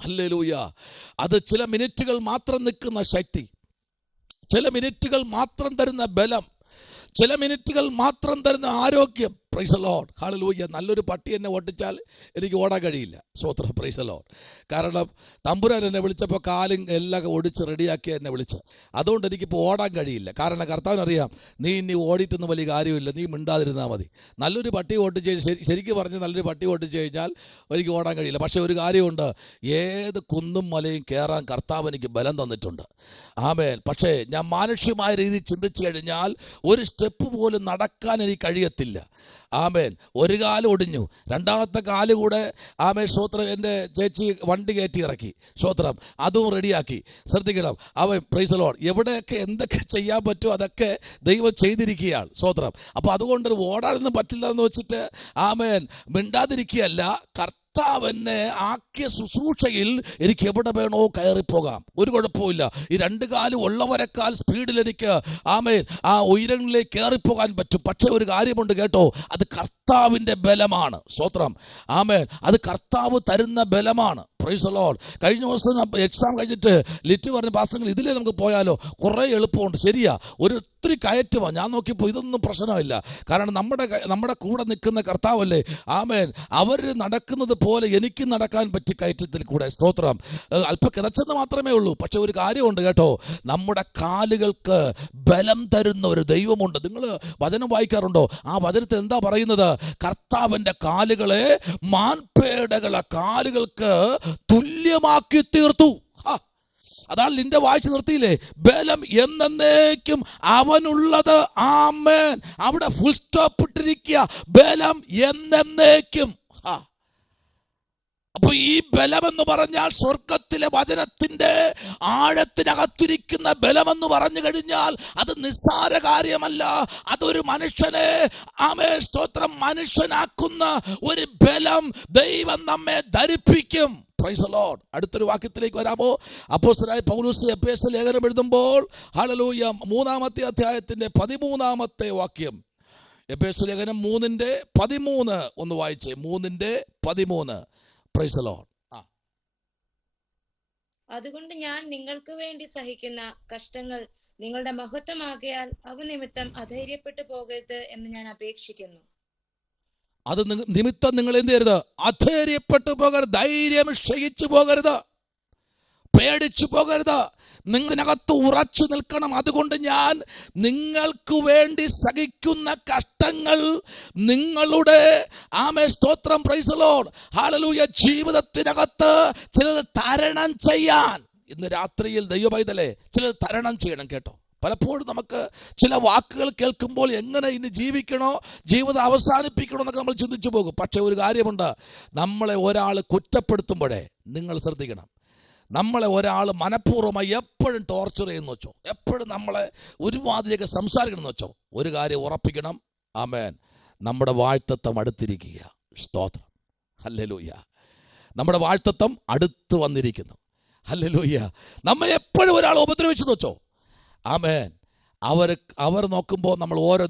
ഹല്ലേലൂയ. അത് ചില മിനിറ്റുകൾ മാത്രം നിൽക്കുന്ന ശക്തി, ചില മിനിറ്റുകൾ മാത്രം തരുന്ന ബലം, ചില മിനിറ്റുകൾ മാത്രം തരുന്ന ആരോഗ്യം. Price the Lord. ഹല്ലേലൂയ. നല്ലൊരു പട്ടി എന്നെ ഓട്ടിച്ചാൽ എനിക്ക് ഓടാൻ കഴിയില്ല. സ്തോത്രം. Praise the Lord. കാരണം തമ്പുരാൻ എന്നെ വിളിച്ചപ്പോൾ കാലും എല്ലാം ഒടിച്ച് റെഡിയാക്കി എന്നെ വിളിച്ച്. അതുകൊണ്ട് എനിക്കിപ്പോൾ ഓടാൻ കഴിയില്ല. കാരണം കർത്താവിനറിയാം നീ ഇനി ഓടിയിട്ടൊന്നും വലിയ കാര്യമില്ല, നീ മിണ്ടാതിരുന്നാൽ മതി. നല്ലൊരു പട്ടി ഓട്ടിച്ച് ശരിക്കും പറഞ്ഞ് നല്ലൊരു പട്ടി ഓട്ടിച്ച് കഴിഞ്ഞാൽ എനിക്ക് ഓടാൻ കഴിയില്ല. പക്ഷേ ഒരു കാര്യമുണ്ട്, ഏത് കുന്നും മലയും കയറാൻ കർത്താവ് എനിക്ക് ബലം തന്നിട്ടുണ്ട്. ആമേൻ. പക്ഷേ ഞാൻ മാനുഷ്യമായ രീതിയിൽ ചിന്തിച്ചു കഴിഞ്ഞാൽ ഒരു സ്റ്റെപ്പ് പോലും നടക്കാൻ എനിക്ക് കഴിയത്തില്ല. ആമേൻ. ഒരു കാല് ഒടിഞ്ഞു, രണ്ടാമത്തെ കാല് കൂടെ ആമേൻ സ്തോത്രം എൻ്റെ ചേച്ചി വണ്ടി കയറ്റി ഇറക്കി. സ്തോത്രം. അതും റെഡിയാക്കി. ശ്രദ്ധിക്കണം. അവൻ പ്രൈസ് ദി ലോർഡ് എവിടെയൊക്കെ എന്തൊക്കെ ചെയ്യാൻ പറ്റുമോ അതൊക്കെ ദൈവം ചെയ്തിരിക്കുകയാണ്. സ്തോത്രം. അപ്പോൾ അതുകൊണ്ട് ഓടാനൊന്നും പറ്റില്ല എന്ന് വെച്ചിട്ട് ആമേൻ മിണ്ടാതിരിക്കുകയല്ല. കർത്താവെന്നെ ആക്കിയ ശുശ്രൂഷയിൽ എനിക്ക് എവിടെ വേണോ കയറിപ്പോകാം, ഒരു കുഴപ്പമില്ല. ഈ രണ്ട് കാലും ഉള്ളവരെക്കാൾ സ്പീഡിൽ എനിക്ക് ആമേൻ ആ ഉയരങ്ങളിലേക്ക് കയറിപ്പോകാൻ പറ്റും. പക്ഷേ ഒരു കാര്യമുണ്ട് കേട്ടോ, അത് കർത്താവിൻ്റെ ബലമാണ്. സ്തോത്രം. ആമേൻ. അത് കർത്താവ് തരുന്ന ബലമാണ്. Praise the Lord. കഴിഞ്ഞ ദിവസം എക്സാം കഴിഞ്ഞിട്ട് ലിറ്റ് പറഞ്ഞ പാസ്റ്റർ ഇതിലേ നമുക്ക് പോയാലോ, കുറേ എളുപ്പമുണ്ട്. ശരിയാ, ഒത്തിരി കയറ്റുമാണ്. ഞാൻ നോക്കിയപ്പോൾ ഇതൊന്നും പ്രശ്നമില്ല. കാരണം നമ്മുടെ കൂടെ നിൽക്കുന്ന കർത്താവല്ലേ. ആമേൻ. അവർ നടക്കുന്നത് പോലെ എനിക്ക് നടക്കാൻ പറ്റി കയറ്റത്തിൽ കൂടെ. സ്തോത്രം. അല്പം കിതച്ചെന്ന് മാത്രമേ ഉള്ളൂ. പക്ഷെ ഒരു കാര്യമുണ്ട് കേട്ടോ, നമ്മുടെ കാലുകൾക്ക് ബലം തരുന്ന ഒരു ദൈവമുണ്ട്. നിങ്ങൾ വചനം വായിക്കാറുണ്ടോ? ആ വചനത്തിൽ എന്താ പറയുന്നത്? കർത്താവിൻ്റെ കാലുകളെ മാൻപേടകളെ കാലുകൾക്ക് തുല്യമാക്കി തീർത്തു. അതാണ് നിന്റെ വായിച്ച് നിർത്തിയില്ലേ? ബലം എന്നേക്കും അവനുള്ളത്. ആമേൻ. അവിടെ ഫുൾ സ്റ്റോപ്പ് ഇട്ടിരിക്കുക. ബലം എന്നേക്കും. അപ്പൊ ഈ ബലമെന്ന് പറഞ്ഞാൽ സ്വർഗത്തിലെ വചനത്തിന്റെ ആഴത്തിനകത്തിരിക്കുന്ന ബലമെന്ന് പറഞ്ഞു കഴിഞ്ഞാൽ അത് നിസ്സാര കാര്യമല്ല. അതൊരു മനുഷ്യനെ ആമേൻ സ്തോത്രം മനുഷ്യനാക്കുന്ന ഒരു ബലം ദൈവം നമ്മെ ധരിപ്പിക്കും. Price the Lord. അടുത്തൊരു വാക്യത്തിലേക്ക് വരാമോ? അപ്പോസ്തലനായ പൗലോസ് എഫേസ്യ ലേഖനം എഴുതുമ്പോൾ ഹല്ലേലൂയ 3-ാമത്തെ അധ്യായത്തിന്റെ 13-ാമത്തെ വാക്യം. എഫേസ്യ ലേഖനം 3:13 ഒന്ന് വായിച്ചേ. 3:13. Price the Lord. അതുകൊണ്ട് ഞാൻ നിങ്ങൾക്ക് വേണ്ടി സഹിക്കുന്ന കഷ്ടങ്ങൾ നിങ്ങളുടെ മഹത്വമാകയാൽ അവ നിമിത്തം അധൈര്യപ്പെട്ടു പോകരുത് എന്ന് ഞാൻ അപേക്ഷിക്കുന്നു. അത് നിമിത്തം നിങ്ങൾ എന്ത് ചെയ്യരുത്? അധൈര്യപ്പെട്ടു പോകരുത്. ധൈര്യം ക്ഷയിച്ചു പോകരുത്, പേടിച്ചു പോകരുത്. നിങ്ങൾക്കകത്ത് ഉറച്ചു നിൽക്കണം. അതുകൊണ്ട് ഞാൻ നിങ്ങൾക്ക് വേണ്ടി സഹിക്കുന്ന കഷ്ടങ്ങൾ നിങ്ങളുടെ ആമേൻ സ്തോത്രം പ്രൈസ് ദി ലോർഡ് ഹല്ലേലൂയ ജീവിതത്തിനകത്ത് ചിലത് തരണം ചെയ്യാൻ ഇന്ന് രാത്രിയിൽ ദൈവപൈതലേ ചിലത് തരണം ചെയ്യണം കേട്ടോ. പലപ്പോഴും നമുക്ക് ചില വാക്കുകൾ കേൾക്കുമ്പോൾ എങ്ങനെ ഇനി ജീവിക്കണോ, ജീവിതം അവസാനിപ്പിക്കണോ എന്നൊക്കെ നമ്മൾ ചിന്തിച്ചു പോകും. പക്ഷെ ഒരു കാര്യമുണ്ട്, നമ്മളെ ഒരാൾ കുറ്റപ്പെടുത്തുമ്പോഴേ നിങ്ങൾ ശ്രദ്ധിക്കണം. നമ്മളെ ഒരാൾ മനഃപൂർവ്വമായി എപ്പോഴും ടോർച്ചർ ചെയ്യുന്നു വെച്ചോ, എപ്പോഴും നമ്മളെ ഒരുമാതിരിയൊക്കെ സംസാരിക്കണമെന്ന് വെച്ചോ, ഒരു കാര്യം ഉറപ്പിക്കണം. ആമേൻ. നമ്മുടെ വാഴ്ത്തത്വം അടുത്തിരിക്കുക. സ്തോത്രം. ഹല്ലേലൂയ. നമ്മുടെ വാഴ്ത്തത്വം അടുത്ത് വന്നിരിക്കുന്നു. ഹല്ലേലൂയ. നമ്മെ എപ്പോഴും ഒരാൾ ഉപദ്രവിച്ചെന്ന് വെച്ചോ, ആമേൻ, അവർ നോക്കുമ്പോൾ നമ്മൾ ഓരോ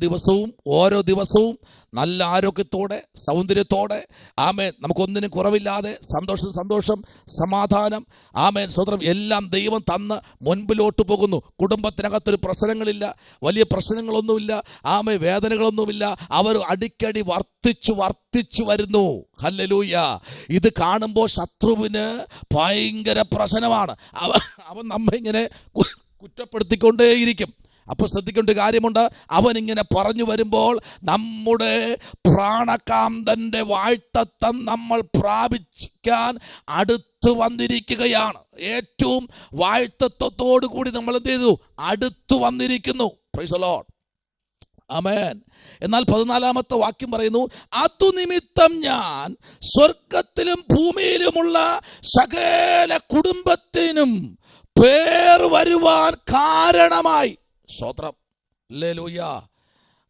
ദിവസവും നല്ല ആരോഗ്യത്തോടെ സൗന്ദര്യത്തോടെ ആമേൻ നമുക്കൊന്നിനും കുറവില്ലാതെ സന്തോഷം സമാധാനം ആമേൻ സ്വതന്ത്രം എല്ലാം ദൈവം തന്ന് മുൻപിലോട്ട് പോകുന്നു. കുടുംബത്തിനകത്തൊരു പ്രശ്നങ്ങളില്ല, വലിയ പ്രശ്നങ്ങളൊന്നുമില്ല, ആമേൻ വേദനകളൊന്നുമില്ല. അവർ അടിക്കടി വർദ്ധിച്ചു വരുന്നു. ഹല്ലേലൂയ. ഇത് കാണുമ്പോൾ ശത്രുവിന് ഭയങ്കര പ്രശ്നമാണ്. അവൻ നമ്മെ ഇങ്ങനെ കുറ്റപ്പെടുത്തിക്കൊണ്ടേയിരിക്കും. അപ്പോൾ ശ്രദ്ധിക്കേണ്ട കാര്യമുണ്ട്, അവൻ ഇങ്ങനെ പറഞ്ഞു വരുമ്പോൾ നമ്മുടെ പ്രാണകാന്തന്റെ വാഴ്ത്തത്വം നമ്മൾ പ്രാപിക്കാൻ അടുത്തു വന്നിരിക്കുകയാണ്. ഏറ്റവും വാഴ്ത്തത്വത്തോടു കൂടി നമ്മൾ എന്ത് ചെയ്തു? അടുത്തു വന്നിരിക്കുന്നു. Praise the Lord. ആമേൻ. എന്നാൽ 14-ാമത്തെ വാക്യം പറയുന്നു, അതുനിമിത്തം ഞാൻ സ്വർഗത്തിലും ഭൂമിയിലുമുള്ള സകല കുടുംബത്തിനും പേർ വരുവാൻ കാരണമായി. സ്തോത്രം. ഹല്ലേലൂയ.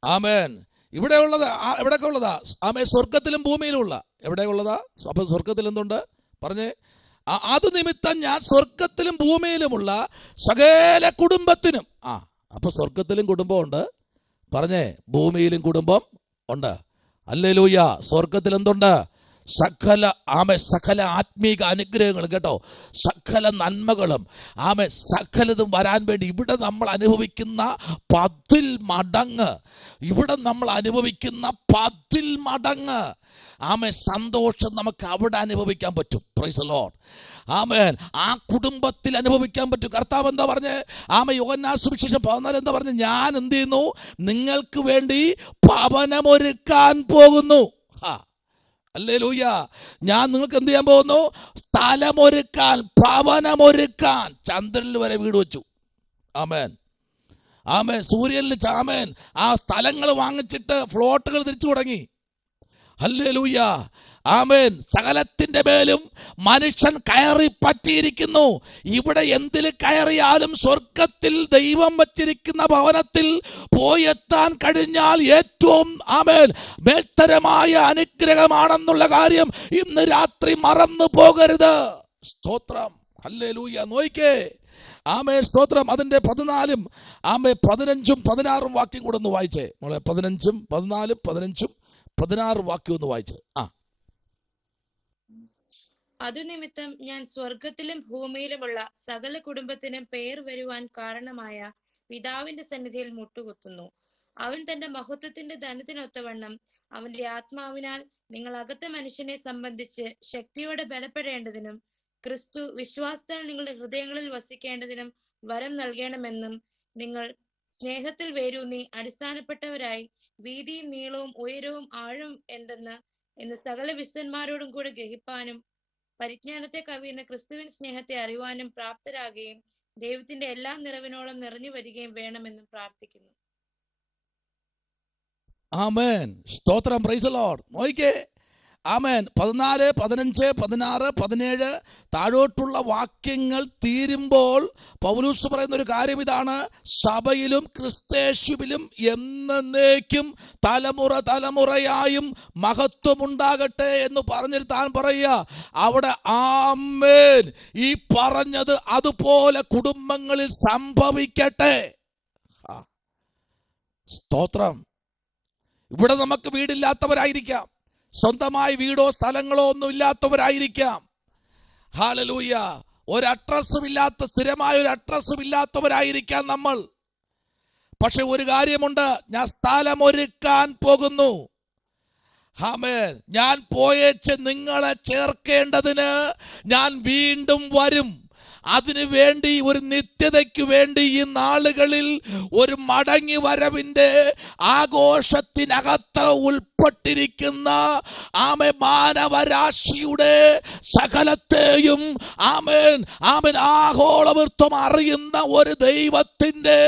ആമേൻ. എവിടെയൊക്കെ ഉള്ളതാ? ആമേൻ. സ്വർഗത്തിലും ഭൂമിയിലുള്ള എവിടെയുള്ളതാ? അപ്പൊ സ്വർഗത്തിൽ എന്തുണ്ട് പറഞ്ഞേ? അത് നിമിത്തം ഞാൻ സ്വർഗത്തിലും ഭൂമിയിലുമുള്ള സകല കുടുംബത്തിനും. അപ്പൊ സ്വർഗത്തിലും കുടുംബമുണ്ട്, പറഞ്ഞേ, ഭൂമിയിലും കുടുംബം ഉണ്ട്. ഹല്ലേലൂയ. സ്വർഗത്തിൽ എന്തുണ്ട്? സകല ആത്മീക അനുഗ്രഹങ്ങളും, കേട്ടോ, സകല നന്മകളും, സകലതും വരാൻ വേണ്ടി ഇവിടെ നമ്മൾ അനുഭവിക്കുന്ന 10 മടങ്ങ്, ഇവിടെ നമ്മൾ അനുഭവിക്കുന്ന 10 മടങ്ങ് സന്തോഷം നമുക്ക് അവിടെ അനുഭവിക്കാൻ പറ്റും. Praise the Lord. ആമേൻ. ആ കുടുംബത്തിൽ അനുഭവിക്കാൻ പറ്റും. കർത്താവ് എന്താ പറഞ്ഞേ? യോഹന്നാൻ സുവിശേഷം 14 എന്താ പറഞ്ഞേ? ഞാൻ എന്ത് ചെയ്യുന്നു? നിങ്ങൾക്ക് വേണ്ടി ഭവനമൊരുക്കാൻ പോകുന്നു. ഹല്ലേലൂയ. ഞാൻ നിങ്ങൾക്ക് എന്ത് ചെയ്യാൻ പോകുന്നു? സ്ഥലമൊരുക്കാൻ, ഭവനമൊരുക്കാൻ. ചന്ദ്രനിൽ വരെ വീട് വെച്ചു. ആമേൻ. സൂര്യനിൽ ആമേൻ ആ സ്ഥലങ്ങൾ വാങ്ങിച്ചിട്ട് ഫ്ലോട്ടുകൾ തിരിച്ചു തുടങ്ങി. ഹല്ലേലൂയ. ആമേൻ. സകലത്തിന്റെ മേലും മനുഷ്യൻ കയറി പറ്റിയിരിക്കുന്നു. ഇവിടെ എന്തിൽ കയറിയാലും സ്വർഗത്തിൽ ദൈവം വച്ചിരിക്കുന്ന ഭവനത്തിൽ പോയെത്താൻ കഴിഞ്ഞാൽ ഏറ്റവും മേൽത്തരമായ അനുഗ്രഹമാണെന്നുള്ള കാര്യം ഇന്ന് രാത്രി മറന്നു പോകരുത്. സ്തോത്രം. ഹല്ലേലൂയ. നോയിക്കേ. സ്തോത്രം. അതിന്റെ 14 15 16 വാക്യം കൂടെ ഒന്ന് വായിച്ചേ മോളെ. 15 14 15 16 വാക്യം ഒന്ന് വായിച്ചേ. അതുനിമിത്തം ഞാൻ സ്വർഗത്തിലും ഭൂമിയിലുമുള്ള സകല കുടുംബത്തിനും പേർ വരുവാൻ കാരണമായ പിതാവിന്റെ സന്നിധിയിൽ മുട്ടുകുത്തുന്നു. അവൻ തന്റെ മഹത്വത്തിന്റെ ധനത്തിനൊത്തവണ്ണം അവന്റെ ആത്മാവിനാൽ നിങ്ങൾ അകത്തെ മനുഷ്യനെ സംബന്ധിച്ച് ശക്തിയോടെ ബലപ്പെടേണ്ടതിനും ക്രിസ്തു വിശ്വാസത്താൽ നിങ്ങളുടെ ഹൃദയങ്ങളിൽ വസിക്കേണ്ടതിനും വരം നൽകണമെന്നും നിങ്ങൾ സ്നേഹത്തിൽ വേരൂന്നി അടിസ്ഥാനപ്പെട്ടവരായി വീതിയും നീളവും ഉയരവും ആഴവും എന്ന് സകല വിശുദ്ധന്മാരോടും കൂടെ ഗ്രഹിപ്പാനും പരിജ്ഞാനത്തെ കവിയുന്ന ക്രിസ്തുവിൻ സ്നേഹത്തെ അറിയുവാനും പ്രാപ്തരാകുകയും ദൈവത്തിന്റെ എല്ലാ നിറവിനോളം നിറഞ്ഞു വരികയും വേണമെന്നും പ്രാർത്ഥിക്കുന്നു. ആമേൻ. സ്തോത്രം. Praise the Lord. നോയിക്കേ. ആമേൻ. 14 15 16 17 താഴോട്ടുള്ള വാക്യങ്ങൾ തീരുമ്പോൾ പൗലോസ് പറയുന്ന ഒരു കാര്യം ഇതാണ്: സഭയിലും ക്രിസ്തേശുവിലും എന്നേക്കും തലമുറ തലമുറയായും മഹത്വമുണ്ടാകട്ടെ എന്ന് പറഞ്ഞിട്ട് താൻ പറയുക. അവിടെ ആമേൻ ഈ പറഞ്ഞത് അതുപോലെ കുടുംബങ്ങളിൽ സംഭവിക്കട്ടെ. സ്തോത്രം. ഇവിടെ നമുക്ക് വീടില്ലാത്തവരായിരിക്കാം, സ്വന്തമായി വീടോ സ്ഥലങ്ങളോ ഒന്നും ഇല്ലാത്തവരായിരിക്കാം. ഹല്ലേലൂയ. ഒരു അഡ്രസ്സും ഇല്ലാത്ത, സ്ഥിരമായ ഒരു അഡ്രസ്സും ഇല്ലാത്തവരായിരിക്കാം നമ്മൾ. പക്ഷെ ഒരു കാര്യമുണ്ട്, ഞാൻ സ്ഥലമൊരുക്കാൻ പോകുന്നു. ആമേൻ. ഞാൻ പോയേച്ച് നിങ്ങളെ ചേർക്കേണ്ടതിന് ഞാൻ വീണ്ടും വരും. അതിനു വേണ്ടി, ഒരു നിത്യതയ്ക്ക് വേണ്ടി ഈ നാളുകളിൽ ഒരു മടങ്ങി വരവിന്റെ ആഘോഷത്തിനകത്ത് ഉൾപ്പെട്ടിരിക്കുന്ന മാനവരാശിയുടെ സകലത്തെയും ആഗോളവൃത്തം അറിയുന്ന ഒരു ദൈവത്തിന്റെ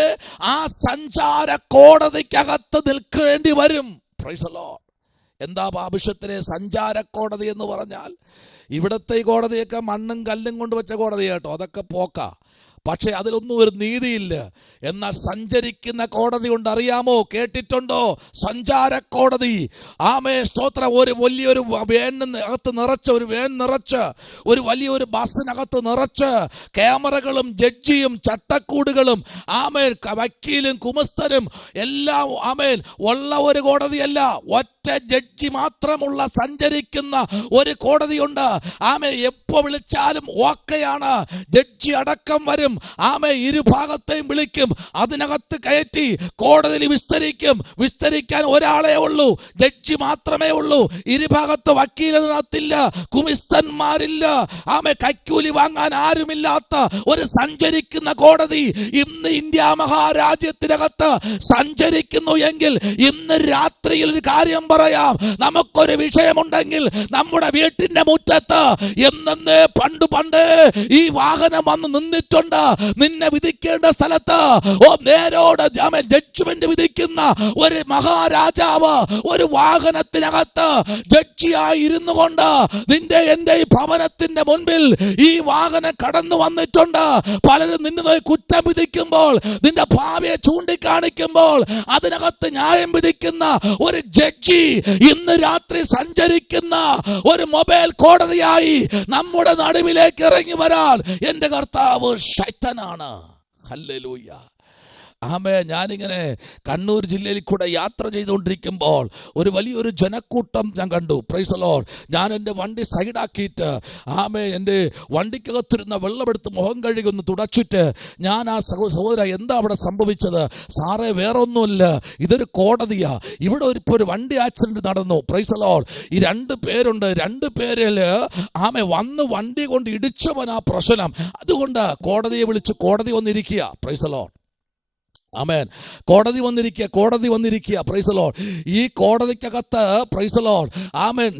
ആ സഞ്ചാര കോടതിക്കകത്ത് നിൽക്കേണ്ടി വരും. Price the Lord. എന്താ ആവശ്യത്തിന് സഞ്ചാര കോടതി എന്ന് പറഞ്ഞാൽ? ഇവിടത്തെ ഈ കോടതിയൊക്കെ മണ്ണും കല്ലും കൊണ്ട് വെച്ച കോടതി കേട്ടോ, അതൊക്കെ പോക്ക. പക്ഷെ അതിലൊന്നും ഒരു നീതിയില്ല. എന്നാൽ സഞ്ചരിക്കുന്ന കോടതി കൊണ്ട് അറിയാമോ, കേട്ടിട്ടുണ്ടോ? സഞ്ചാര കോടതി. സ്തോത്രം. ഒരു വലിയൊരു വേനകത്ത് നിറച്ച്, ഒരു വേൻ നിറച്ച്, ഒരു വലിയൊരു ബസ്സിനകത്ത് നിറച്ച് ക്യാമറകളും ജഡ്ജിയും ചട്ടക്കൂടുകളും വക്കീലും കുമസ്തനും എല്ലാം ഉള്ള ഒരു കോടതിയല്ല. ഒറ്റ ജഡ്ജി മാത്രമുള്ള സഞ്ചരിക്കുന്ന ഒരു കോടതിയുണ്ട്. എപ്പോ വിളിച്ചാലും ഓക്കെയാണ്. ജഡ്ജി അടക്കം വരും. ഇരുഭാഗത്തെയും വിളിക്കും, അതിനകത്ത് കയറ്റി കോടതിയിൽ വിസ്തരിക്കും. വിസ്തരിക്കാൻ ഒരാളെ ഉള്ളൂ, ജഡ്ജി മാത്രമേ ഉള്ളൂ. ഇരുഭാഗത്ത് വക്കീലിനകത്തില്ല, കുമിസ്തന്മാരില്ല. കൈക്കൂലി വാങ്ങാൻ ആരുമില്ലാത്ത ഒരു സഞ്ചരിക്കുന്ന കോടതി ഇന്ന് ഇന്ത്യ മഹാരാജ്യത്തിനകത്ത് സഞ്ചരിക്കുന്നു എങ്കിൽ ഇന്ന് രാത്രിയിൽ ഒരു കാര്യം പറയാം. നമുക്കൊരു വിഷയമുണ്ടെങ്കിൽ നമ്മുടെ വീട്ടിന്റെ മുറ്റത്ത് എന്നേ പണ്ട് ഈ വാഹനം വന്ന് നിന്നിട്ടുണ്ട്. നിന്നെ വിധിക്കേണ്ട സ്ഥലത്ത് നേരോട് ജഡ്ജ്മെന്റ് വിധിക്കുന്ന ഒരു മഹാരാജാവ് ഒരു വാഹനത്തിനകത്ത് ജഡ്ജിയായി ഇരുന്നു കൊണ്ട് നിന്റെ എന്റെ ഈ ഭവനത്തിന്റെ മുൻപിൽ ഈ വാഹനം കടന്നു വന്നിട്ടുണ്ട്. പലരും നിന്നെ കുറ്റം വിധിക്കുമ്പോൾ, നിന്റെ ഭാവിയെ ചൂണ്ടിക്കാണിക്കുമ്പോൾ അതിനകത്ത് ന്യായം വിധിക്കുന്ന ഒരു ജഡ്ജി ഇന്ന് രാത്രി സഞ്ചരിക്കുന്ന ഒരു മൊബൈൽ കോടതിയായി നമ്മുടെ നടുവിലേക്ക് ഇറങ്ങി വരാൻ എന്റെ കർത്താവ് ശക്തനാണ്. ഹല്ലേലൂയ. ഞാനിങ്ങനെ കണ്ണൂർ ജില്ലയിൽ കൂടെ യാത്ര ചെയ്തുകൊണ്ടിരിക്കുമ്പോൾ ഒരു വലിയൊരു ജനക്കൂട്ടം ഞാൻ കണ്ടു. Price the Lord. ഞാൻ എൻ്റെ വണ്ടി സൈഡാക്കിയിട്ട് എൻ്റെ വണ്ടിക്കകത്തിരുന്ന വെള്ളമെടുത്ത് മുഖം കഴുകുന്നു തുടച്ചിട്ട് ഞാൻ ആ സഹോദര എന്താ അവിടെ സംഭവിച്ചത്? സാറേ വേറെ ഒന്നുമില്ല, ഇതൊരു കോടതിയാ. ഇവിടെ ഇപ്പോൾ ഒരു വണ്ടി ആക്സിഡന്റ് നടന്നു. Price the Lord. ഈ 2 പേരുണ്ട്. 2 പേരിൽ വന്ന് വണ്ടി കൊണ്ട് ഇടിച്ചവനാ പ്രശ്നം. അതുകൊണ്ട് കോടതിയെ വിളിച്ച് കോടതി വന്നിരിക്കുക. Price the Lord. കോടതി വന്നിരിക്കുക. Price the Lord. ഈ കോടതിക്കകത്ത് പ്രൈസ് ദി ലോർഡ്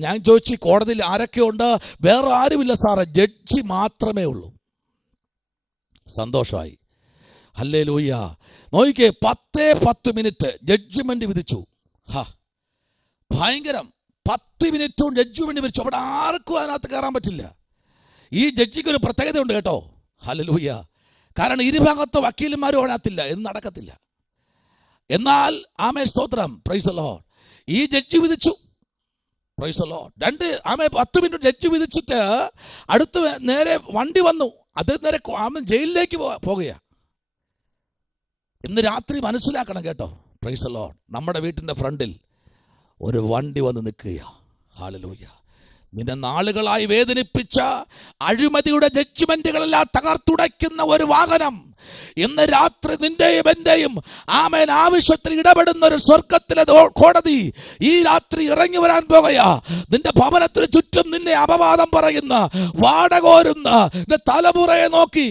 ഞാൻ ചോദിച്ചു, കോടതിയിൽ ആരൊക്കെയുണ്ട്? വേറെ ആരുമില്ല സാറേ, ജഡ്ജി മാത്രമേ ഉള്ളൂ. സന്തോഷമായി. ഹല്ലേലൂയ. നോക്കിക്കേ, 10 മിനിറ്റ് ജഡ്ജ്മെന്റ് വിധിച്ചു. ഭയങ്കരം. 10 മിനിറ്റും ജഡ്ജ്മെന്റ് വിധിച്ചു. അവിടെ ആർക്കും അതിനകത്ത് കയറാൻ പറ്റില്ല. ഈ ജഡ്ജിക്ക് ഒരു പ്രത്യേകതയുണ്ട് കേട്ടോ. ഹല്ലേലൂയ. കാരണം ഇരുഭാഗത്തെ വക്കീലന്മാരും അതിനകത്തില്ല, എന്ന് നടക്കത്തില്ല. എന്നാൽ സ്തോത്രം. Praise the Lord. ഈ ജഡ്ജി വിധിച്ചു. Praise the Lord. 10 minute judge വിധിച്ചിട്ട് അടുത്ത് നേരെ വണ്ടി വന്നു. അത് നേരെ ജയിലിലേക്ക് പോകുക. ഇന്ന് രാത്രി മനസ്സിലാക്കണം കേട്ടോ. Price the Lord. നമ്മുടെ വീട്ടിൻ്റെ ഫ്രണ്ടിൽ ഒരു വണ്ടി വന്ന് നിൽക്കുക. ഹല്ലേലൂയ. നിന്നെ നാളുകളായി വേദനിപ്പിച്ച അഴിമതിയുടെ ജഡ്ജ്മെന്റുകളെല്ലാം തകർത്തുടയ്ക്കുന്ന ഒരു വാഹനം ഇന്ന് രാത്രി നിന്റെയും എന്റെയും ആവശ്യത്തിൽ ഇടപെടുന്ന ഒരു സ്വർഗത്തിലെ കോടതി ഈ രാത്രി ഇറങ്ങി വരാൻ പോകുകയാ. നിന്റെ ഭവനത്തിന് ചുറ്റും നിന്നെ അപവാദം പറയുന്ന, വാടകോരുന്ന നിന്റെ തലമുറയെ നോക്കി,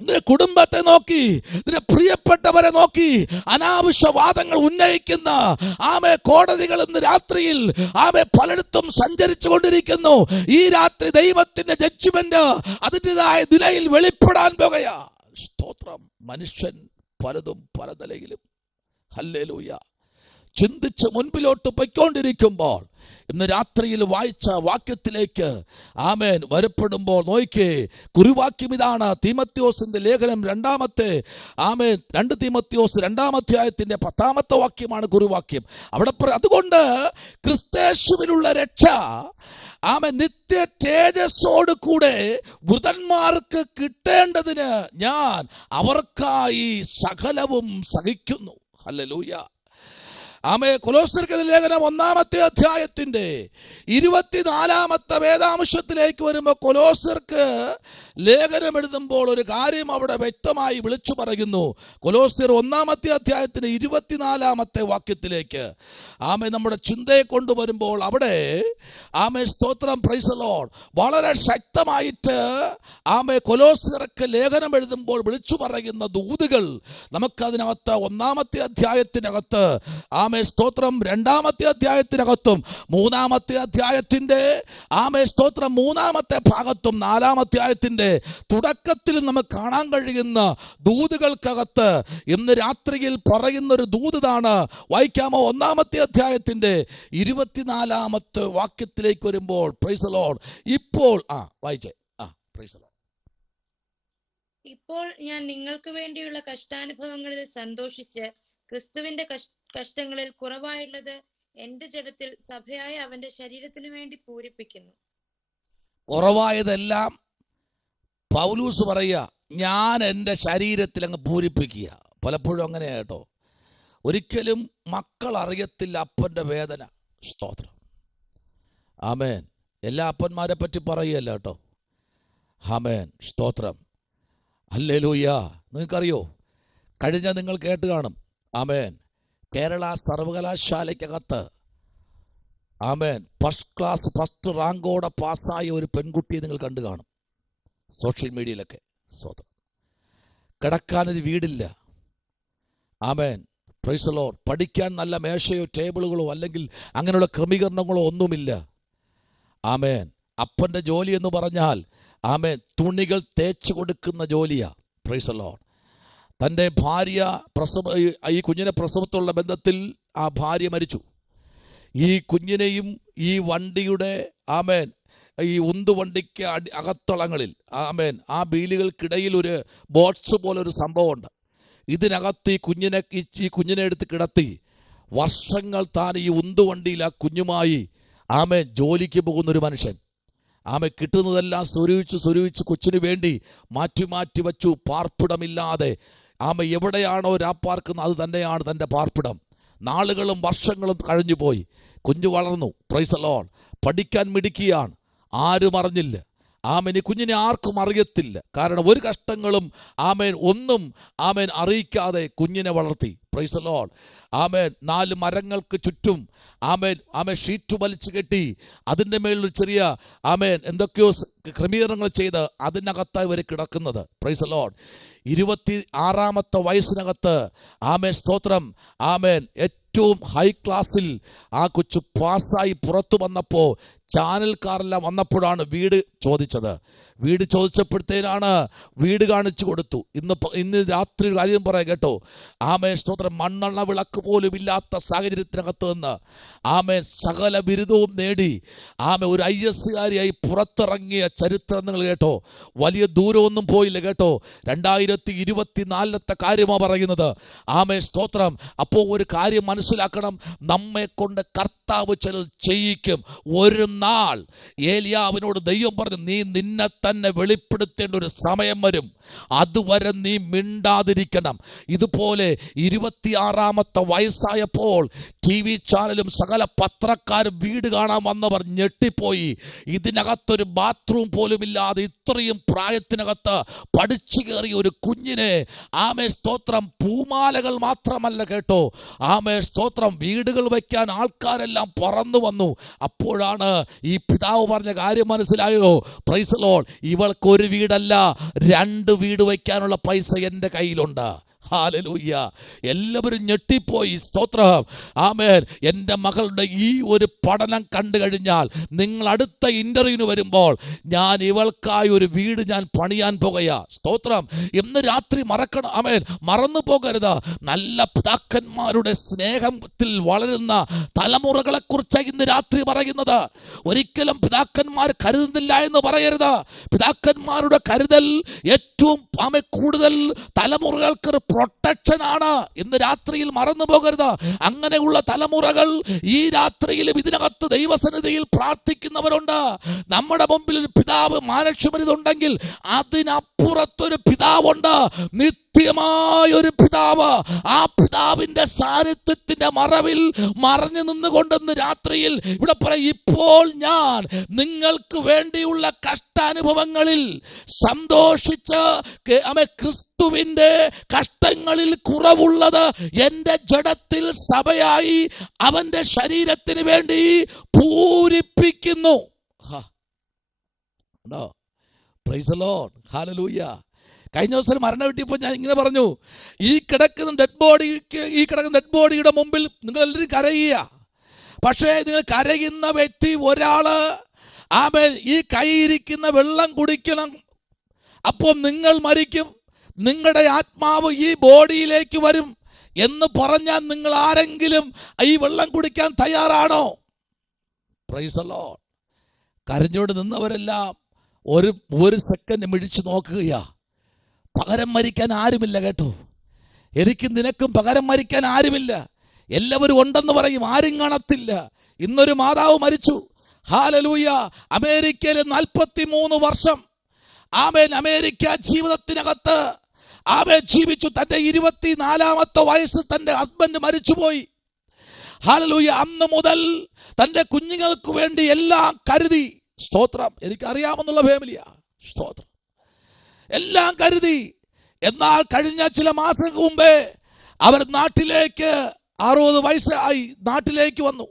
നിന്റെ കുടുംബത്തെ നോക്കി, നിന്റെ പ്രിയപ്പെട്ടവരെ നോക്കി അനാവശ്യ വാദങ്ങൾ ഉന്നയിക്കുന്ന കോടതികൾ ഇന്ന് രാത്രിയിൽ പലയിടത്തും സഞ്ചരിച്ചു കൊണ്ടിരിക്കുന്നു. ഈ രാത്രി ദൈവത്തിന്റെ ജഡ്ജ്മെന്റ് അതിൻ്റെതായ നിലയിൽ വെളിപ്പെടാൻ പോകുകയാ. സ്തോത്രം. മനുഷ്യൻ പലതും പല നിലയിലും ഹല്ലേലൂയ ചിന്തിച്ച് മുൻപിലോട്ട് പൊയ്ക്കൊണ്ടിരിക്കുമ്പോൾ ഇന്ന് രാത്രിയിൽ വായിച്ച വാക്യത്തിലേക്ക് വരപ്പെടുമ്പോൾ നോക്കിക്കേ, കുറിവാക്യം ഇതാണ്. തീമോഥെയോസിന്റെ ലേഖനം 2 തീമോഥെയോസ് 2-ാം അധ്യായത്തിന്റെ 10-ാമത്തെ വാക്യമാണ് കുറിവാക്യം. അവിടെ അതുകൊണ്ട് ക്രിസ്തയേശുവിലുള്ള രക്ഷ നിത്യ തേജസ്സോട് കൂടെ വൃതന്മാർക്ക് കിട്ടേണ്ടതിന് ഞാൻ അവർക്കായി സകലവും സഹിക്കുന്നു. ഹല്ലേലൂയ. കൊലോസ്യർക്ക് ലേഖനം 1-ാമത്തെ അധ്യായത്തിന്റെ 24-ാമത്തെ വേദാംശത്തിലേക്ക് വരുമ്പോൾ കൊലോസ്യർക്ക് ലേഖനം എഴുതുമ്പോൾ ഒരു കാര്യം അവിടെ വ്യക്തമായി വിളിച്ചു പറയുന്നു. കൊലോസ്യർ 1-ാമത്തെ അധ്യായത്തിന്റെ 24-ാമത്തെ വാക്യത്തിലേക്ക് നമ്മുടെ ചിന്തയെ കൊണ്ടുവരുമ്പോൾ അവിടെ സ്തോത്രം. Praise the Lord. വളരെ ശക്തമായിട്ട് കൊലോസ്യർക്ക് ലേഖനം എഴുതുമ്പോൾ വിളിച്ചു പറയുന്ന ദൂതുകൾ നമുക്കതിനകത്ത് 1-ാമത്തെ അധ്യായത്തിനകത്ത് സ്തോത്രം 2-ാമത്തെ അധ്യായത്തിനകത്തും 3-ാമത്തെ അധ്യായത്തിന്റെ സ്തോത്രം 3-ാമത്തെ ഭാഗത്തും 4-ാം അധ്യായത്തിന്റെ തുടക്കത്തിൽ നമുക്ക് കാണാൻ കഴിയുന്ന ദൂതുകൾക്കകത്ത് ഇന്ന് രാത്രിയിൽ പറയുന്നൊരു ദൂതാണ്. വായിക്കാമോ? 1-ാമത്തെ അധ്യായത്തിന്റെ 24-ാമത്തെ വാക്യത്തിലേക്ക് വരുമ്പോൾ പ്രൈസ് ദി ലോർഡ്. ഇപ്പോൾ വായിച്ചേ. Price the Lord. ഇപ്പോൾ ഞാൻ നിങ്ങൾക്ക് വേണ്ടിയുള്ള കഷ്ടാനുഭവങ്ങളിൽ സന്തോഷിച്ച് ക്രിസ്തുവിന്റെ കഷ്ടങ്ങളിൽ കുറവായുള്ളത് എന്റെ ജഡത്തിൽ സഭയായ അവന്റെ ശരീരത്തിനു വേണ്ടി പൂരിപ്പിക്കുന്നു. കുറവായതെല്ലാം പൗലൂസ് പറയുക, ഞാൻ എൻ്റെ ശരീരത്തിൽ അങ്ങ് പൂരിപ്പിക്കുക. പലപ്പോഴും അങ്ങനെയാ കേട്ടോ. ഒരിക്കലും മക്കൾ അറിയത്തില്ല അപ്പൻ്റെ വേദന. സ്തോത്രം. ആമേൻ. എല്ലാ അപ്പന്മാരെ പറ്റി പറയുകയല്ല കേട്ടോ. ആമേൻ. സ്തോത്രം. ഹല്ലേലൂയ. നിങ്ങൾക്കറിയോ, കഴിഞ്ഞ നിങ്ങൾ കേട്ട് കാണും. ആമേൻ. കേരള സർവകലാശാലയ്ക്കകത്ത് ഫസ്റ്റ് റാങ്കോടെ പാസ്സായ ഒരു പെൺകുട്ടിയെ നിങ്ങൾ കണ്ടു കാണും സോഷ്യൽ മീഡിയയിലൊക്കെ. സ്വതം കിടക്കാനൊരു വീടില്ല. Price the Lord. പഠിക്കാൻ നല്ല മേശയോ ടേബിളുകളോ അല്ലെങ്കിൽ അങ്ങനെയുള്ള ക്രമീകരണങ്ങളോ ഒന്നുമില്ല. അപ്പൻ്റെ ജോലി എന്ന് പറഞ്ഞാൽ തുണികൾ തേച്ച് കൊടുക്കുന്ന ജോലിയാ. Price the Lord. തൻ്റെ ഭാര്യ ഈ കുഞ്ഞിനെ പ്രസവത്തുള്ള ബന്ധത്തിൽ ആ ഭാര്യ മരിച്ചു. ഈ കുഞ്ഞിനെയും ഈ വണ്ടിയുടെ ഈ ഉന്തുവണ്ടിക്ക് അകത്തളങ്ങളിൽ ആ ബീലുകൾക്കിടയിൽ ഒരു ബോക്സ് പോലെ ഒരു സംഭവമുണ്ട്. ഇതിനകത്ത് ഈ കുഞ്ഞിനെ എടുത്ത് കിടത്തി വർഷങ്ങൾ താൻ ഈ ഉന്തുവണ്ടിയിൽ ആ കുഞ്ഞുമായി ജോലിക്ക് പോകുന്നൊരു മനുഷ്യൻ. കിട്ടുന്നതെല്ലാം സ്വരൂപിച്ച് കൊച്ചിനു വേണ്ടി മാറ്റി വച്ചു. പാർപ്പിടമില്ലാതെ എവിടെയാണോ രാപ്പാർക്കുന്നത് അത് തന്നെയാണ് തൻ്റെ പാർപ്പിടം. നാളുകളും വർഷങ്ങളും കഴിഞ്ഞുപോയി, കുഞ്ഞു വളർന്നു. Price the Lord. പഠിക്കാൻ മിടുക്കിയാണ്, ആരും അറിഞ്ഞില്ല. ഈ കുഞ്ഞിനെ ആർക്കും അറിയത്തില്ല. കാരണം ഒരു കഷ്ടങ്ങളും ഒന്നും അറിയിക്കാതെ കുഞ്ഞിനെ വളർത്തി. Price the Lord. 4 മരങ്ങൾക്ക് ചുറ്റും ഷീറ്റ് വലിച്ചു കെട്ടി അതിൻ്റെ മേളിൽ ചെറിയ എന്തൊക്കെയോ ക്രമീകരണങ്ങൾ ചെയ്ത് അതിനകത്തായി ഇവർ കിടക്കുന്നത്. Praise the Lord. 26-ാമത്തെ വയസ്സിനകത്ത് സ്തോത്രം ഏറ്റവും ഹൈ ക്ലാസ്സിൽ ആ കൊച്ചു പാസ്സായി പുറത്തു വന്നപ്പോൾ ചാനൽക്കാരെല്ലാം വന്നപ്പോഴാണ് വീട് ചോദിച്ചത്. വീട് ചോദിച്ചപ്പോഴത്തേനാണ് വീട് കാണിച്ചു കൊടുത്തു. ഇന്ന് രാത്രി കാര്യം പറയാം കേട്ടോ. സ്തോത്രം. മണ്ണെണ്ണ വിളക്ക് പോലും ഇല്ലാത്ത സാഹചര്യത്തിനകത്ത് നിന്ന് സകല ബിരുദവും നേടി ഒരു IS-കാരിയായി പുറത്തിറങ്ങിയ ചരിത്രം നിങ്ങൾ കേട്ടോ. വലിയ ദൂരമൊന്നും പോയില്ല കേട്ടോ. 2024 കാര്യമാണ് പറയുന്നത്. സ്തോത്രം. അപ്പോൾ ഒരു കാര്യം മനസ്സിലാക്കണം, നമ്മെ കൊണ്ട് കർത്താവ് ചിലത് ചെയ്യിക്കും. ഒരു നാൾ ഏലിയാവിനോട് ദൈവം പറഞ്ഞു, നീ നിന്നെ തന്നെ വെളിപ്പെടുത്തേണ്ട ഒരു സമയം വരും, അതുവരെ നീ മിണ്ടാതിരിക്കണം. ഇതുപോലെ 26-ാമത്തെ വയസ്സായപ്പോൾ TV ചാനലും സകല പത്രക്കാരും വീട് കാണാൻ വന്നവർ ഞെട്ടിപ്പോയി. ഇതിനകത്തൊരു ബാത്റൂം പോലും ഇല്ലാതെ ഇത്രയും പ്രായത്തിനകത്ത് പഠിച്ചു കയറിയ ഒരു കുഞ്ഞിനെ സ്തോത്രം. പൂമാലകൾ മാത്രമല്ല കേട്ടോ, സ്തോത്രം, വീടുകൾ വയ്ക്കാൻ ആൾക്കാരെല്ലാം പറന്നു വന്നു. അപ്പോഴാണ് ഈ പിതാവ് പറഞ്ഞ കാര്യം മനസ്സിലായോ? Price the Lord. ഇവൾക്ക് ഒരു വീടല്ല 2 വീട് വയ്ക്കാനുള്ള പൈസ എൻ്റെ കയ്യിലുണ്ട്. ഹല്ലേലൂയ. എല്ലാവരും ഞെട്ടിപ്പോയി. സ്തോത്രം. എൻ്റെ മകളുടെ ഈ ഒരു പഠനം കണ്ടു കഴിഞ്ഞാൽ നിങ്ങൾ അടുത്ത ഇന്റർവ്യൂവിന് വരുമ്പോൾ ഞാൻ ഇവൾക്കായി ഒരു വീട് ഞാൻ പണിയാൻ പോകുകയാ. സ്തോത്രം. ഇന്ന് രാത്രി മറന്നു പോകരുത്. നല്ല പിതാക്കന്മാരുടെ സ്നേഹത്തിൽ വളരുന്ന തലമുറകളെ കുറിച്ചാണ് ഇന്ന് രാത്രി പറയുന്നത്. ഒരിക്കലും പിതാക്കന്മാർ കരുതുന്നില്ല എന്ന് പറയരുത്. പിതാക്കന്മാരുടെ കരുതൽ ഏറ്റവും കൂടുതൽ തലമുറകൾക്ക് പ്രൊട്ടക്ഷൻ ആണ്. ഇന്ന് രാത്രിയിൽ മറന്നു പോകരുത്. അങ്ങനെയുള്ള തലമുറകൾ ഈ രാത്രിയിലും ഇതിനകത്ത് ദൈവസന്നിധിയിൽ പ്രാർത്ഥിക്കുന്നവരുണ്ട്. നമ്മുടെ മുമ്പിൽ ഒരു പിതാവ് മാനുഷമരിതുണ്ടെങ്കിൽ അതിനപ്പുറത്തൊരു പിതാവുണ്ട്, നിത്യമായൊരു പിതാവ്. ആ പിതാവിന്റെ സാന്നിധ്യത്തിന്റെ മറവിൽ മറഞ്ഞു നിന്നുകൊണ്ടെന്ന് രാത്രിയിൽ ഇവിടെ പറയും, ഇപ്പോൾ ഞാൻ നിങ്ങൾക്ക് വേണ്ടിയുള്ള കഷ്ടാനുഭവങ്ങളിൽ സന്തോഷിച്ച് ക്രിസ്തുവിന്റെ കഷ്ടങ്ങളിൽ കുറവുള്ളത് എൻ്റെ ജഡത്തിൽ സഭയായി അവന്റെ ശരീരത്തിന് വേണ്ടി പൂരിപ്പിക്കുന്നു. Price the Lord. ഹല്ലേലൂയ. കഴിഞ്ഞ ദിവസം മരണം കിട്ടിയപ്പോൾ ഞാൻ ഇങ്ങനെ പറഞ്ഞു, ഈ കിടക്കുന്ന ഡെഡ് ബോഡിയുടെ മുമ്പിൽ നിങ്ങൾ എല്ലാവരും കരയുക. പക്ഷേ നിങ്ങൾ കരയുന്ന വ്യക്തി ഒരാള് ഈ കൈയിരിക്കുന്ന വെള്ളം കുടിക്കണം. അപ്പോൾ നിങ്ങൾ മരിക്കും, നിങ്ങളുടെ ആത്മാവ് ഈ ബോഡിയിലേക്ക് വരും എന്ന് പറഞ്ഞാൽ നിങ്ങൾ ആരെങ്കിലും ഈ വെള്ളം കുടിക്കാൻ തയ്യാറാണോ? Praise the Lord. കരഞ്ഞോട് നിന്നവരെല്ലാം ഒരു സെക്കൻഡ് മിഴിച്ചു നോക്കുകയാ. പകരം മരിക്കാൻ ആരുമില്ല കേട്ടോ. എനിക്കും നിനക്കും പകരം മരിക്കാൻ ആരുമില്ല. എല്ലാവരും ഉണ്ടെന്ന് പറയും, ആരും കാണത്തില്ല. ഇന്നൊരു മാതാവ് മരിച്ചു. ഹല്ലേലൂയ. അമേരിക്കയിൽ 43 വർഷം അമേരിക്ക ജീവിതത്തിനകത്ത് ജീവിച്ചു. തന്റെ 24-ാമത്തെ വയസ്സിൽ തന്റെ ഹസ്ബൻഡ് മരിച്ചുപോയി. ഹല്ലേലൂയ. അന്ന് മുതൽ തന്റെ കുഞ്ഞുങ്ങൾക്ക് വേണ്ടി എല്ലാം കരുതി. സ്തോത്രം. എനിക്കറിയാമെന്നുള്ള ഫാമിലിയാ. സ്തോത്രം. എല്ലാം കരുതി. എന്നാൽ കഴിഞ്ഞ ചില മാസങ്ങൾക്ക് മുമ്പേ അവർ നാട്ടിലേക്ക് 60 വയസ്സായി നാട്ടിലേക്ക് വന്നു.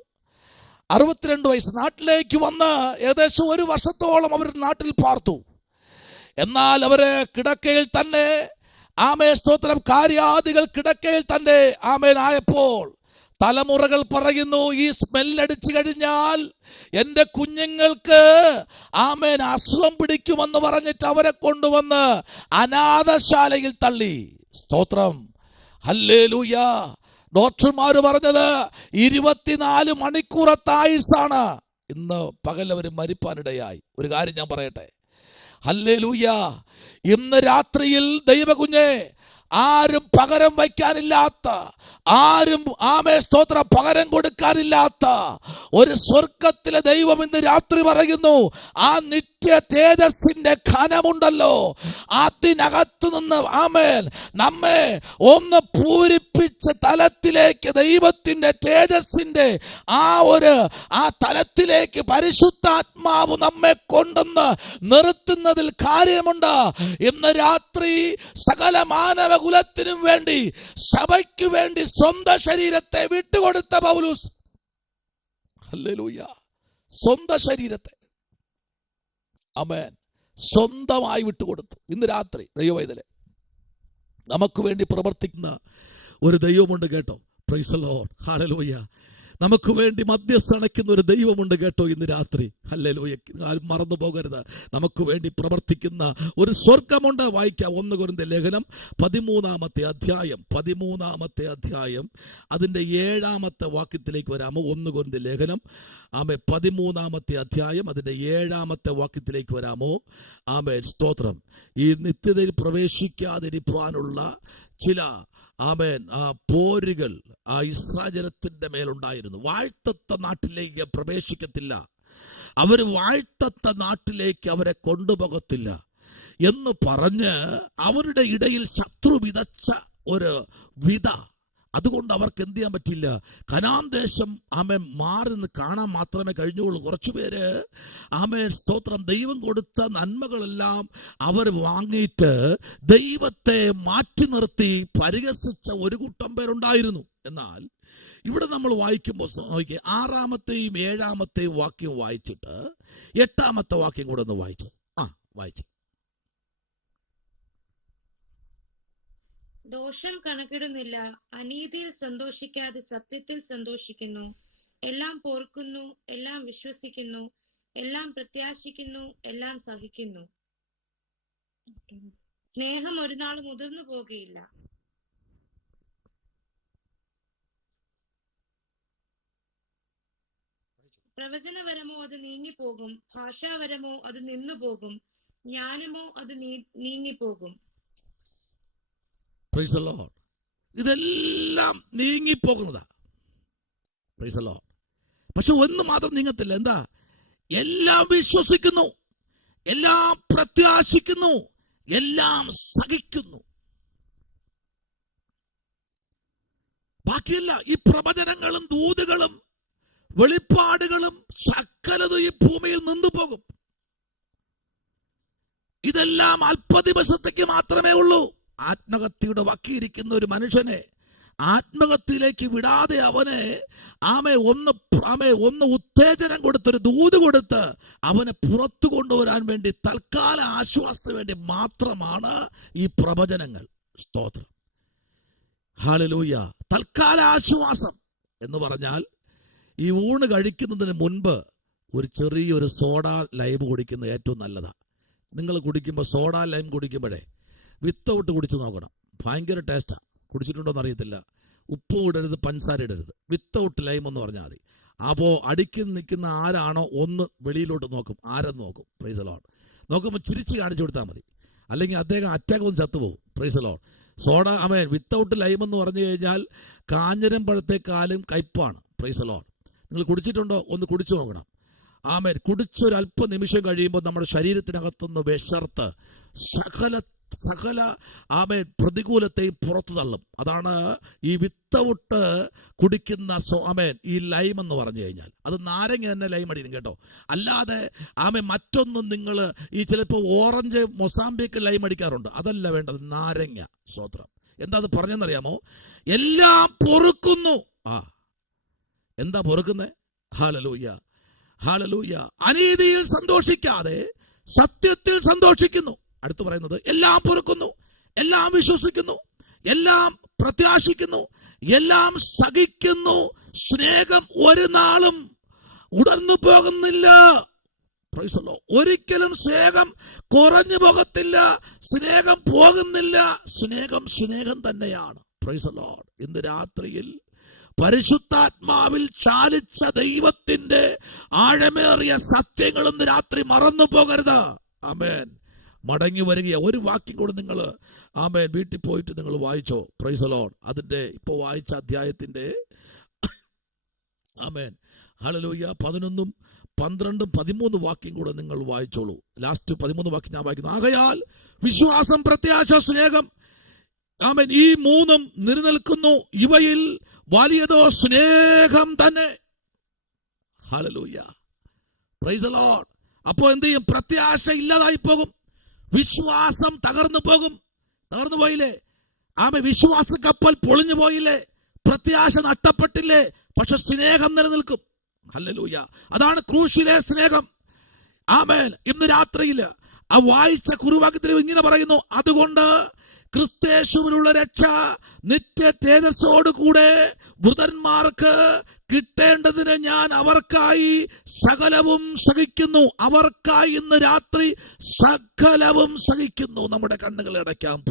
62 വയസ്സ് നാട്ടിലേക്ക് വന്ന് ഏകദേശം 1 വർഷത്തോളം അവർ നാട്ടിൽ പാർത്തു. എന്നാൽ അവര് കിടക്കയിൽ തന്നെ സ്തോത്രം, കാര്യാദികൾ കിടക്കയിൽ തന്നെ ആയപ്പോൾ തലമുറകൾ പറയുന്നു, ഈ സ്മെല്ലടിച്ചു കഴിഞ്ഞാൽ എൻ്റെ കുഞ്ഞുങ്ങൾക്ക് അസുഖം പിടിക്കുമെന്ന് പറഞ്ഞിട്ട് അവരെ കൊണ്ടുവന്ന് അനാഥശാലയിൽ തള്ളി. സ്തോത്രം. ഹല്ലേലൂയ. ഡോക്ടർമാർ പറഞ്ഞത് 24 മണിക്കൂറത്തെ ആയുസ്സാണ്. ഇന്ന് പകൽ അവർ മരിപ്പാനിടയായി. ഒരു കാര്യം ഞാൻ പറയട്ടെ. ഹല്ലേലൂയ. ഇന്ന് രാത്രിയിൽ ദൈവകുഞ്ഞെ ആരും പകരം വയ്ക്കാനില്ലാത്ത, ആരും സ്തോത്രം പകരം കൊടുക്കാനില്ലാത്ത ഒരു സ്വർഗത്തിലെ ദൈവം ഇന്ന് രാത്രി പറയുന്നു, ആ നിത്യ തേജസ്സിന്റെ ഘനമുണ്ടല്ലോ, അതിനകത്ത് നിന്ന് നമ്മെ ഒന്ന് പൂരിപ്പിച്ച തലത്തിലേക്ക്, ദൈവത്തിന്റെ തേജസ്സിന്റെ ആ തലത്തിലേക്ക് പരിശുദ്ധാത്മാവ് നമ്മെ കൊണ്ടുവന്ന് നിർത്തുന്നതിൽ കാര്യമുണ്ട്. ഇന്ന് രാത്രി സകല മാനവകുലത്തിനും വേണ്ടി, സഭയ്ക്ക് വേണ്ടി സ്വന്തം ശരീരത്തെ വിട്ടുകൊടുത്ത പൗലോസ്, ഹല്ലേലൂയ, സ്വന്തം ശരീരത്തെ ആമേൻ സ്വന്തമായി വിട്ടുകൊടുത്തു. ഇന്ന് രാത്രി ദൈവവേദന നമുക്ക് വേണ്ടി പ്രവർത്തിക്കുന്ന ഒരു ദൈവമുണ്ട് കേട്ടോ. Price the Lord, hallelujah. നമുക്ക് വേണ്ടി മധ്യസ്ഥണയ്ക്കുന്ന ഒരു ദൈവമുണ്ട് കേട്ടോ ഇന്ന് രാത്രി. ഹല്ലേലൂയ. ആരും മറന്നു പോകരുത്. നമുക്ക് വേണ്ടി പ്രവർത്തിക്കുന്ന ഒരു സ്വർഗമുണ്ട്. വായിക്കാം 1 കൊരിന്ത്യർ ലേഖനം 13-ാമത്തെ അധ്യായം അതിൻ്റെ 7-ാമത്തെ വാക്യത്തിലേക്ക് വരാമോ? 1 കൊരിന്ത്യർ ലേഖനം 13-ാമത്തെ അധ്യായം അതിൻ്റെ 7-ാമത്തെ വാക്യത്തിലേക്ക് വരാമോ? ആമേൻ, സ്തോത്രം. ഈ നിത്യതയിൽ പ്രവേശിക്കാതിരിക്കാനുള്ള ചില പോരുകൾ ആ ഇസ്രായേൽ ജനത്തിന്റെ മേലുണ്ടായിരുന്നു. വാഴ്ത്തത്ത നാട്ടിലേക്ക് പ്രവേശിക്കത്തില്ല, അവർ വാഴ്ത്തത്ത നാട്ടിലേക്ക് അവരെ കൊണ്ടുപോകത്തില്ല എന്ന് പറഞ്ഞ് അവരുടെ ഇടയിൽ ശത്രു വിതച്ച ഒരു വിത. അതുകൊണ്ട് അവർക്ക് എന്ത് ചെയ്യാൻ പറ്റില്ല, കനാൻ ദേശം മാറി നിന്ന് കാണാൻ മാത്രമേ കഴിഞ്ഞുള്ളൂ. കുറച്ചുപേര് സ്തോത്രം ദൈവം കൊടുത്ത നന്മകളെല്ലാം അവർ വാങ്ങിയിട്ട് ദൈവത്തെ മാറ്റി നിർത്തി പരിഹസിച്ച ഒരു കൂട്ടം പേരുണ്ടായിരുന്നു. എന്നാൽ ഇവിടെ നമ്മൾ വായിക്കുമ്പോൾ 6-ാമത്തെയും 7-ാമത്തെയും വാക്യം വായിച്ചിട്ട് 8-ാമത്തെ വാക്യം കൂടെ ഒന്ന് വായിച്ചു. ദോഷം കണക്കിടുന്നില്ല, അനീതിയിൽ സന്തോഷിക്കാതെ സത്യത്തിൽ സന്തോഷിക്കുന്നു, എല്ലാം പോർക്കുന്നു, എല്ലാം വിശ്വസിക്കുന്നു, എല്ലാം പ്രത്യാശിക്കുന്നു, എല്ലാം സഹിക്കുന്നു. സ്നേഹം ഒരു നാൾ മുതിർന്നു പോകുകയില്ല. പ്രവചനപരമോ അത് നീങ്ങിപ്പോകും, ഭാഷാപരമോ അത് നിന്നുപോകും, ജ്ഞാനമോ അത് നീങ്ങിപ്പോകും. Price the Lord. ഇതെല്ലാം നീങ്ങിപ്പോകുന്നതാ. Price the Lord. പക്ഷെ ഒന്ന് മാത്രം നീങ്ങത്തില്ല. എന്താ? എല്ലാം വിശ്വസിക്കുന്നു, എല്ലാം പ്രത്യാശിക്കുന്നു, എല്ലാം സഹിക്കുന്നു. ബാക്കിയല്ല. ഈ പ്രവചനങ്ങളും ദൂതുകളും വെളിപ്പാടുകളും സകലതും ഈ ഭൂമിയിൽ നിന്നു പോകും. ഇതെല്ലാം അല്പദിവസത്തേക്ക് മാത്രമേ ഉള്ളൂ. ആത്മഹത്യയുടെ വക്കിയിരിക്കുന്ന ഒരു മനുഷ്യനെ ആത്മഹത്യയിലേക്ക് വിടാതെ അവനെ ഒന്ന് ഉത്തേജനം കൊടുത്തൊരു ദൂത് കൊടുത്ത് അവനെ പുറത്തു കൊണ്ടുവരാൻ വേണ്ടി തൽക്കാല ആശ്വാസത്തിന് വേണ്ടി മാത്രമാണ് ഈ പ്രവചനങ്ങൾ. സ്തോത്രം, ഹല്ലേലൂയ. തൽക്കാല ആശ്വാസം എന്ന് പറഞ്ഞാൽ ഈ ഊണ് കഴിക്കുന്നതിന് മുൻപ് ഒരു ചെറിയൊരു സോഡ ലൈം കുടിക്കുന്നത് ഏറ്റവും നല്ലതാണ്. നിങ്ങൾ കുടിക്കുമ്പോൾ സോഡ ലൈം കുടിക്കുമ്പോഴേ വിത്തൗട്ട് കുടിച്ച് നോക്കണം. ഭയങ്കര ടേസ്റ്റാണ്. കുടിച്ചിട്ടുണ്ടോയെന്ന് അറിയത്തില്ല. ഉപ്പും ഇടരുത്, പഞ്ചസാര ഇടരുത്. വിത്തൗട്ട് ലൈം എന്ന് പറഞ്ഞാൽ മതി. അപ്പോൾ അടുക്കി നിൽക്കുന്ന ആരാണോ ഒന്ന് വെളിയിലോട്ട് നോക്കും, ആരെന്ന് നോക്കും. Price the Lord. നോക്കുമ്പോൾ ചിരിച്ച് കാണിച്ചു കൊടുത്താൽ മതി, അല്ലെങ്കിൽ അദ്ദേഹം അറ്റാക്ക് ഒന്ന് ചത്തുപോകും. Praise the Lord. Soda without lime എന്ന് പറഞ്ഞു കഴിഞ്ഞാൽ കാഞ്ഞിരം പഴത്തെക്കാളും കയ്പാണ്. Praise the Lord. നിങ്ങൾ കുടിച്ചിട്ടുണ്ടോ? ഒന്ന് കുടിച്ചു നോക്കണം. കുടിച്ചൊരല്പ നിമിഷം കഴിയുമ്പോൾ നമ്മുടെ ശരീരത്തിനകത്തുനിന്ന് വിശർത്ത് സകല പ്രതികൂലത്തെയും പുറത്തു തള്ളും. അതാണ് ഈ വിത്തൗട്ട് കുടിക്കുന്ന ഈ ലൈം എന്ന് പറഞ്ഞു കഴിഞ്ഞാൽ. അത് നാരങ്ങ തന്നെ ലൈം അടിക്കും കേട്ടോ. അല്ലാതെ മറ്റൊന്നും നിങ്ങൾ ഈ ചിലപ്പോൾ ഓറഞ്ച് മൊസാമ്പിക്ക് ലൈം അടിക്കാറുണ്ട്. അതല്ല വേണ്ടത്, നാരങ്ങ. സ്തോത്രം. എന്താ അത് പറഞ്ഞെന്നറിയാമോ? എല്ലാം പൊറുക്കുന്നു. എന്താ പൊറുക്കുന്നേ? Hallelujah, hallelujah. അനീതിയിൽ സന്തോഷിക്കാതെ സത്യത്തിൽ സന്തോഷിക്കുന്നു. അടുത്ത് പറയുന്നത് എല്ലാം പൊറുക്കുന്നു, എല്ലാം വിശ്വസിക്കുന്നു, എല്ലാം പ്രത്യാശിക്കുന്നു, എല്ലാം സഹിക്കുന്നു. സ്നേഹം ഒരു നാളും ഉടർന്നു പോകുന്നില്ല. ഒരിക്കലും സ്നേഹം കുറഞ്ഞു പോകത്തില്ല, സ്നേഹം പോകുന്നില്ല. സ്നേഹം തന്നെയാണ്. Price the Lord. ഇന്ന് രാത്രിയിൽ പരിശുദ്ധാത്മാവിൽ ചാലിച്ച ദൈവത്തിന്റെ ആഴമേറിയ സത്യങ്ങൾ ഇന്ന് രാത്രി മറന്നു പോകരുത്. ആമേൻ. മടങ്ങി വരികയാ. ഒരു വാക്യം കൂടെ നിങ്ങൾ ആമേൻ വീട്ടിൽ പോയിട്ട് നിങ്ങൾ വായിച്ചോ. Price the Lord. അതിന്റെ ഇപ്പൊ വായിച്ച അധ്യായത്തിന്റെ ആമേൻ ഹല്ലേലൂയ 11, 12, 13 വാക്യം കൂടെ നിങ്ങൾ വായിച്ചോളൂ. ലാസ്റ്റ് 13 വാക്യം ഞാൻ വായിക്കുന്നു. ആകയാൽ വിശ്വാസം, പ്രത്യാശ, സ്നേഹം, ആമേൻ, ഈ മൂന്നും നിലനിൽക്കുന്നു. ഇവയിൽ വലിയതോ സ്നേഹം തന്നെ. ഹല്ലേലൂയ. Price the Lord. അപ്പോ എന്ത് ചെയ്യും? പ്രത്യാശ ഇല്ലാതായി പോകും, വിശ്വാസം തകർന്നു പോകും. തകർന്നു പോയില്ലേ? ആമേൻ. വിശ്വാസ കപ്പൽ പൊളിഞ്ഞു പോയില്ലേ? പ്രത്യാശ നഷ്ടപ്പെട്ടില്ലേ? പക്ഷെ സ്നേഹം നിലനിൽക്കും. ഹല്ലേലൂയ. അതാണ് ക്രൂശിലെ സ്നേഹം. ആമേൻ. ഇന്ന് രാത്രിയിൽ ആ വായിച്ച കുറുവാക്യത്തിൽ ഇങ്ങനെ പറയുന്നു, അതുകൊണ്ട് ക്രിസ്തയേശുവിലുള്ള രക്ഷ നിത്യ തേജസ്സോട് കൂടെ വൃതന്മാർക്ക് കിട്ടേണ്ടതിന് ഞാൻ അവർക്കായി സകലവും സഹിക്കുന്നു. അവർക്കായി ഇന്ന് രാത്രി സകലവും സഹിക്കുന്നു. നമ്മുടെ കണ്ണുകൾ അടയ്ക്കാം.